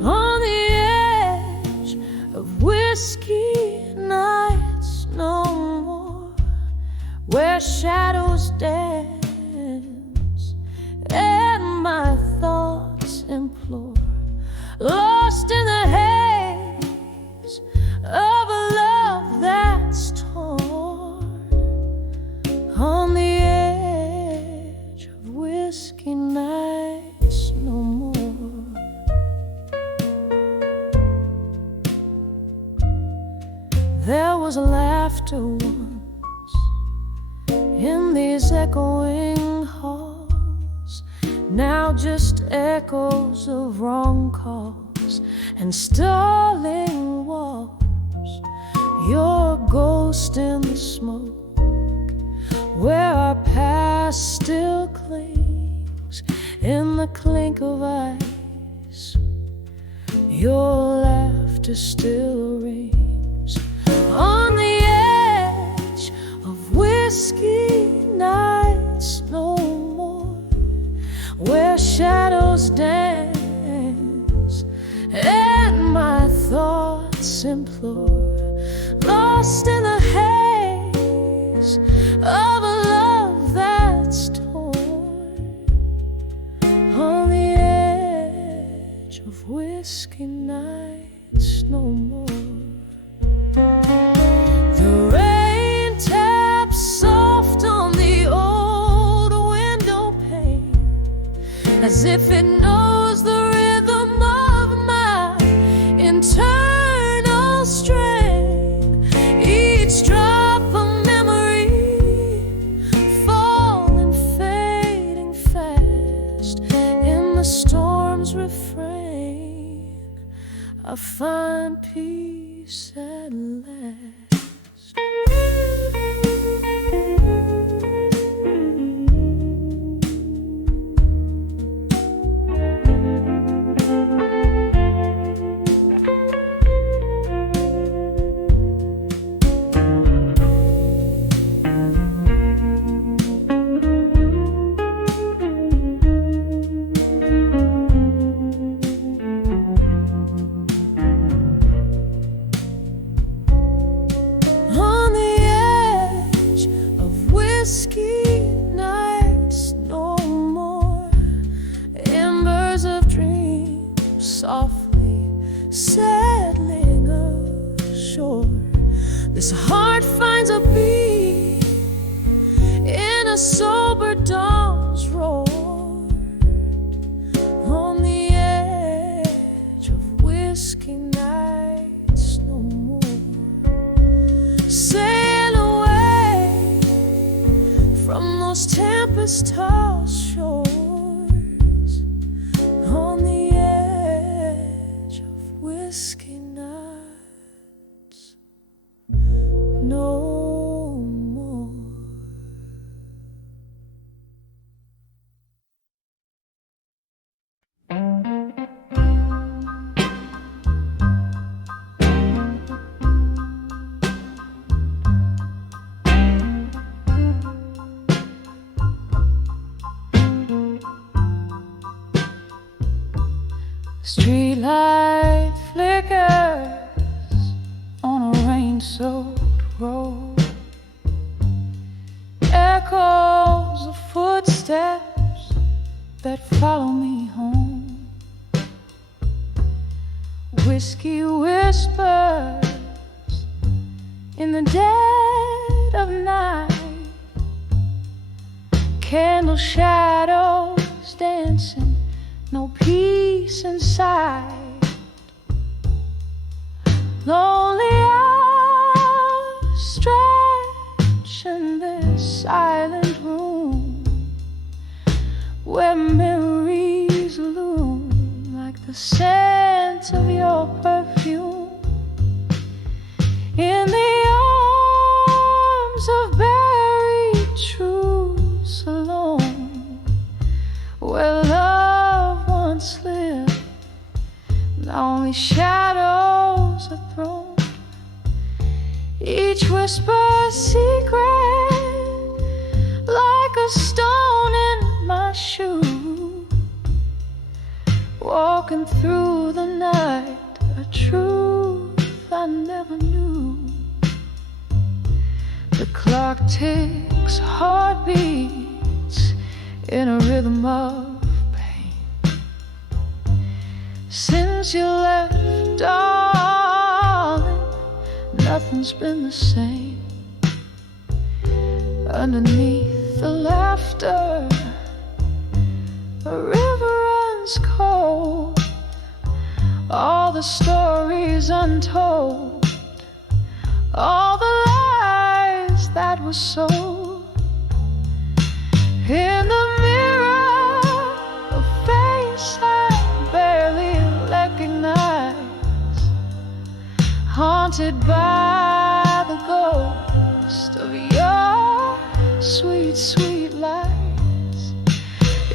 on the edge of whiskey nights no more, where shadows dance and my thoughts implore, lost in the haze of a love that's torn on the edge of whiskey nights no more. There was laughter once in these echoing halls, now just echoes of wrong calls and stalling walls. Your ghost in the smoke, where our past still clings in the clink of ice. Your laughter still rings on the edge of whiskey nights no more. whiskey nights no more. The rain taps soft on the old window pane, as if it knows the rhythm of my internal strain. Each drop of memory falling, fading fast in the storm's refrain. I find peace at last. Softly settling ashore, this heart finds a beat in a sober dawn's roar. On the edge of whiskey nights no more. Sail away from those tempest-tossed shores. On the whiskey nights no more. Streetlight flickers on a rain-soaked road. Echoes of footsteps that follow me home. Whiskey whispers in the dead of night. Candle shadows dancing, no peace inside. Lonely hours stretch in this silent room, where memories loom like the scent of your perfume. In the arms of buried truths alone, where love once lived, now only shadows are thrown. Each whisper a secret, like a stone in my shoe. Walking through the night, a truth I never knew. The clock ticks, heartbeats in a rhythm of pain. Since you left, darling, nothing's been the same. Underneath the laughter, a river runs cold. All the stories untold, all the lies that were sold. In the mirror, a face I barely recognize, haunted by the ghost of your sweet, sweet lies.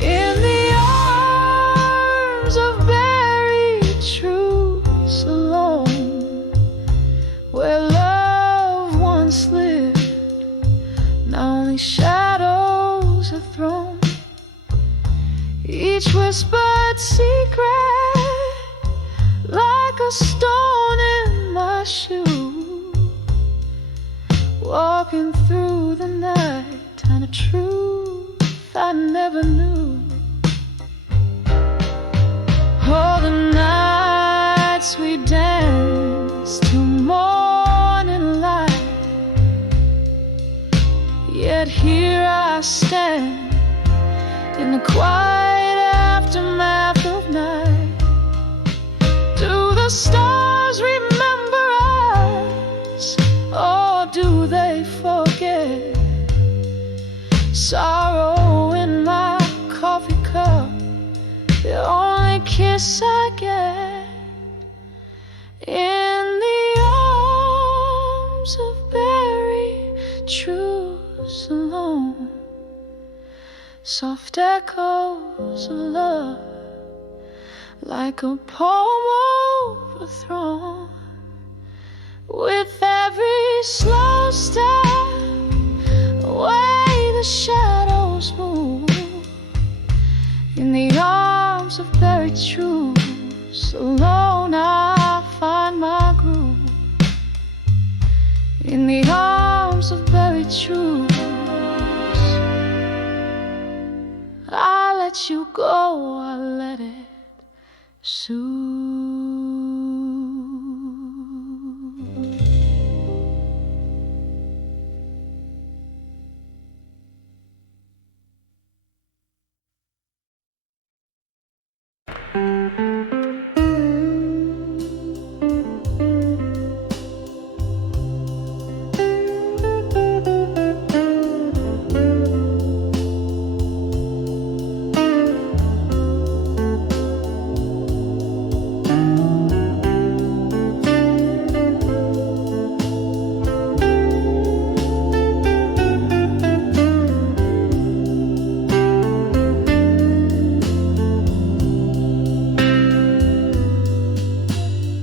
In the arms of buried truths alone, where love once lived, now only shadows are thrown. Each whispered secret, like a stone in my shoe. Walking through the night, and a truth I never knew. Oh, the night Yet here I stand in the quiet aftermath of night. Do the stars remember us, or do they forget? Sorrow in my coffee cup, the only kiss I get. In the arms of buried truths alone, soft echoes of love, like a poem overthrown. With every slow step, away the shadows move. In the arms of buried truths alone, I find my groove. In the arms of buried truths, I let you go, I let it soothe.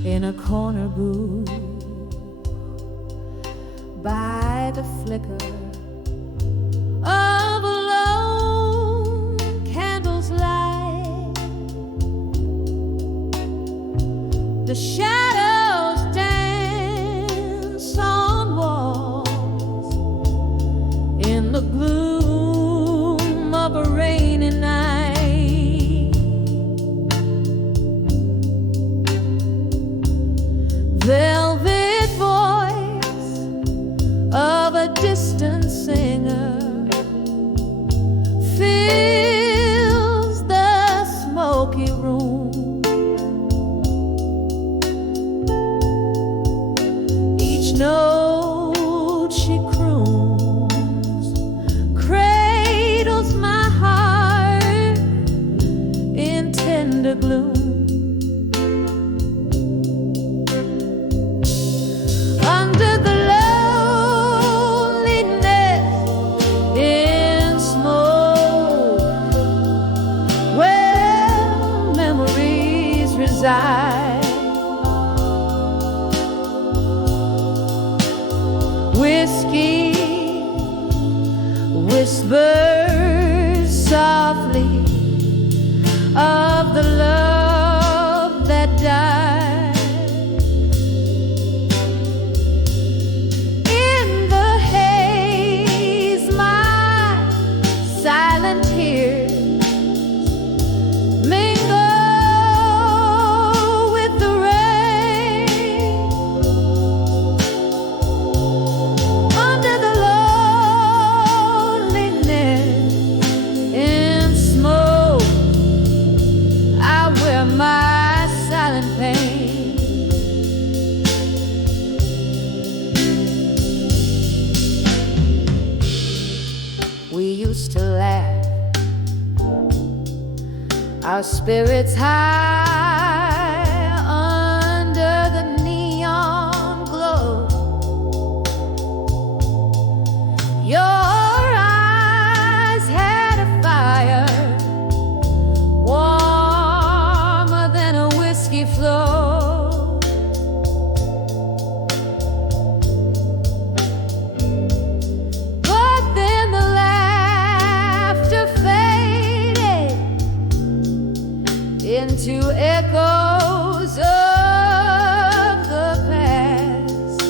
In a corner booth by the flicker of a lone candle's light, the shadows dance on walls in the gloom of a rainy night. Velvet voice of a distant singer fills the smoky room. Each note she croons cradles my heart in tender gloom. Under the loneliness in smoke, where memories reside, whiskey whispers softly of the love that died. We used to laugh, our spirits high under the neon glow. Your eyes had a fire warmer than a whiskey flow. Into echoes of the past,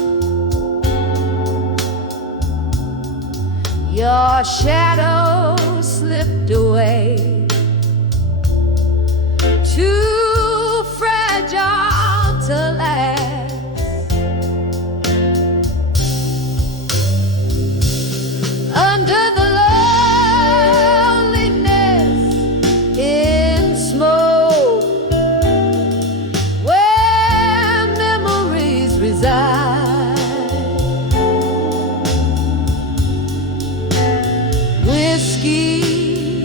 your shadow slipped away, too fragile to last. A whiskey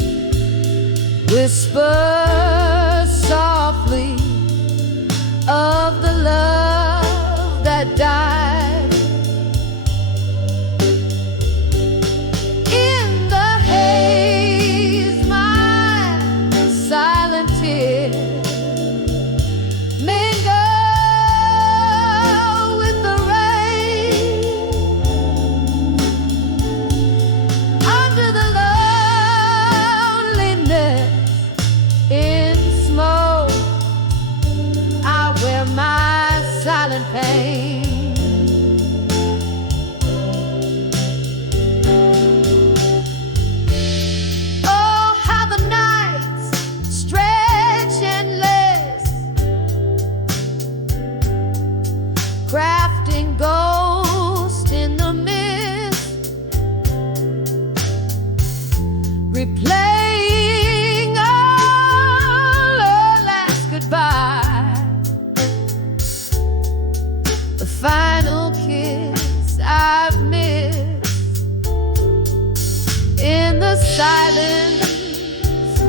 whispers softly of the love that died. In the haze, my silent tears mingle with the rain. Under the loneliness in smoke, I wear my silent pain. Oh, how the nights stretch endless, crafting ghosts in the mist, replaying all our last goodbye, the final kiss I've missed. In the silence,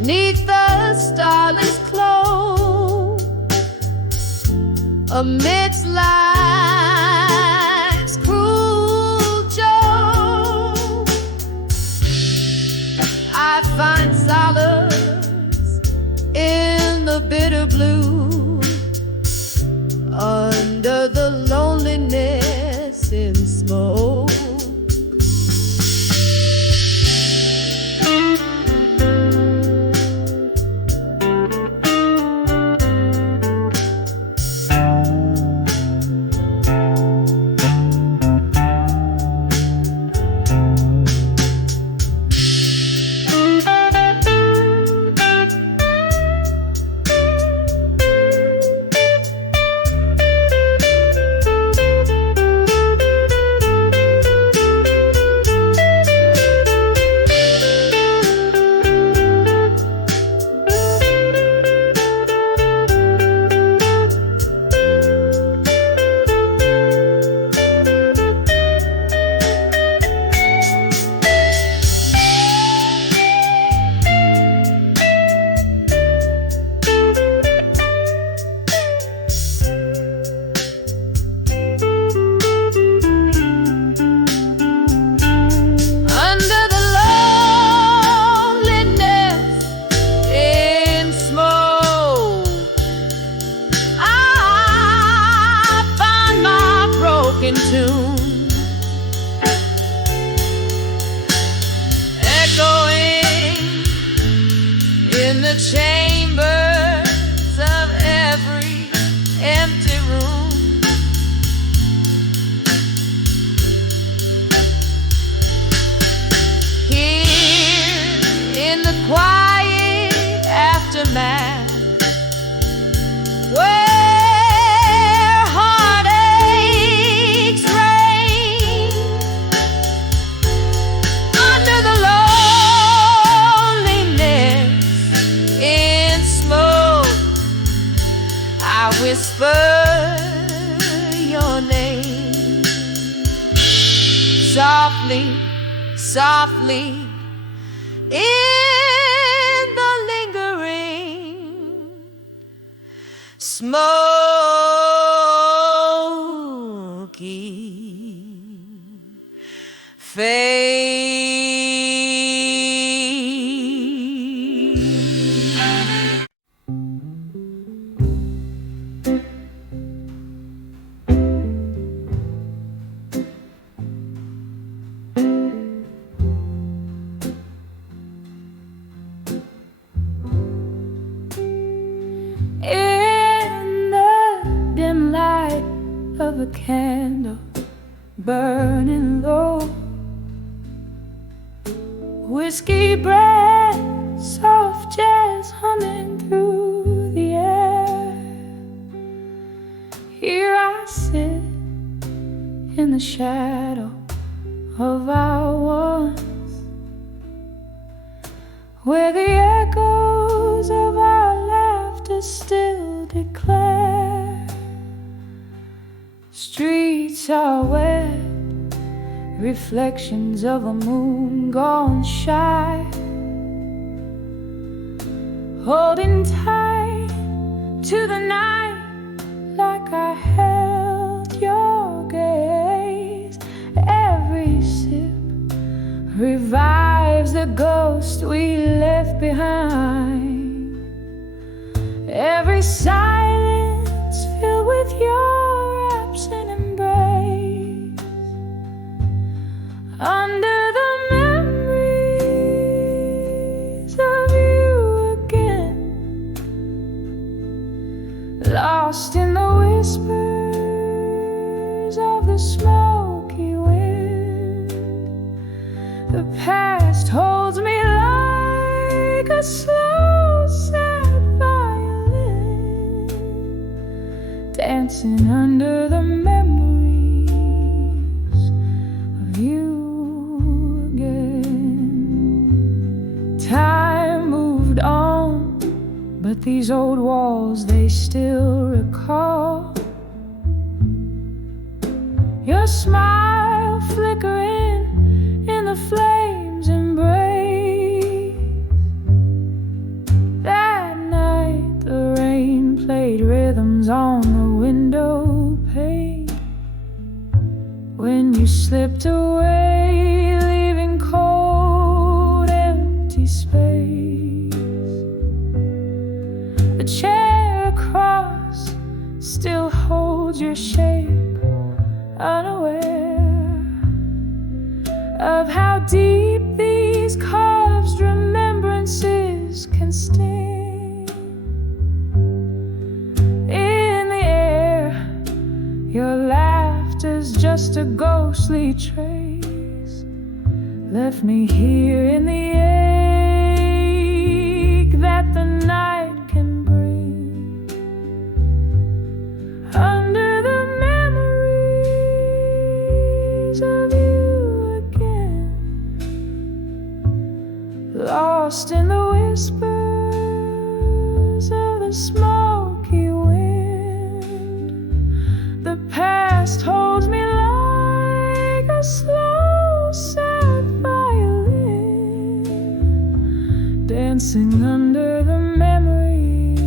neath the starless close, amidst life's cruel joke, I find solace in the bitter blue, under the loneliness in smoke. Echoing in the chambers of every empty room, here in the quiet aftermath, where heartaches reign, under the loneliness in smoke, I whisper your name softly, softly in the lingering smoky fade. In the dim light of a candle burning low, whiskey breath, soft jazz humming through the air. Here I sit in the shadow of our once, where the echoes of our laughter still declare. Streets are wet reflections of a moon gone shy, holding tight to the night like I held your gaze. Every sip revives the ghost we left behind. Every silence filled with your absent embrace. Under the memories of you again, lost in the whispers of the smoky wind. The past holds me like a slow, sad violin, dancing under the memories of you again. Time moved on, but these old walls, they still recall your smile flickering in the flames embrace. That night the rain played rhythms on the window pane. When you slipped away, leaving cold, empty space. The chair across still holds your shape, unaware of how deep these carved remembrances can sting. In the air, your laughter's just a ghostly trace, left me here in the ache that the night can bring. Under the memories of you again, lost in the whispers of the smoky wind. The past holds me like a slow, sad violin, dancing under the memories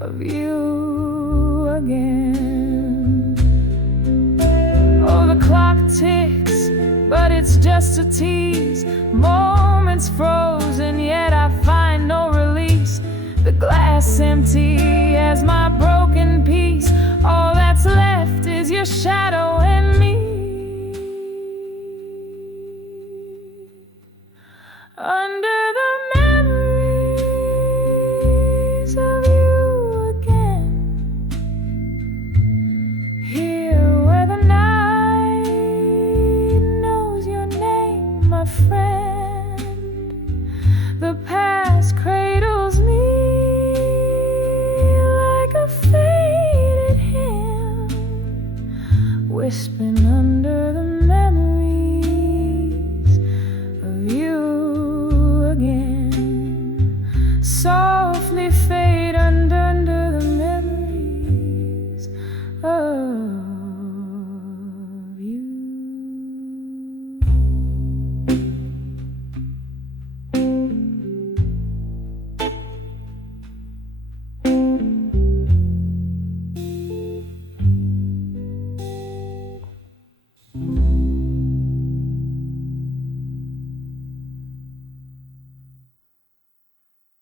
of you again. Oh, the clock ticks, but it's just a tease. Moments frozen, yet I find no release. The glass empty as my broken piece. All that's left is your shadow and me.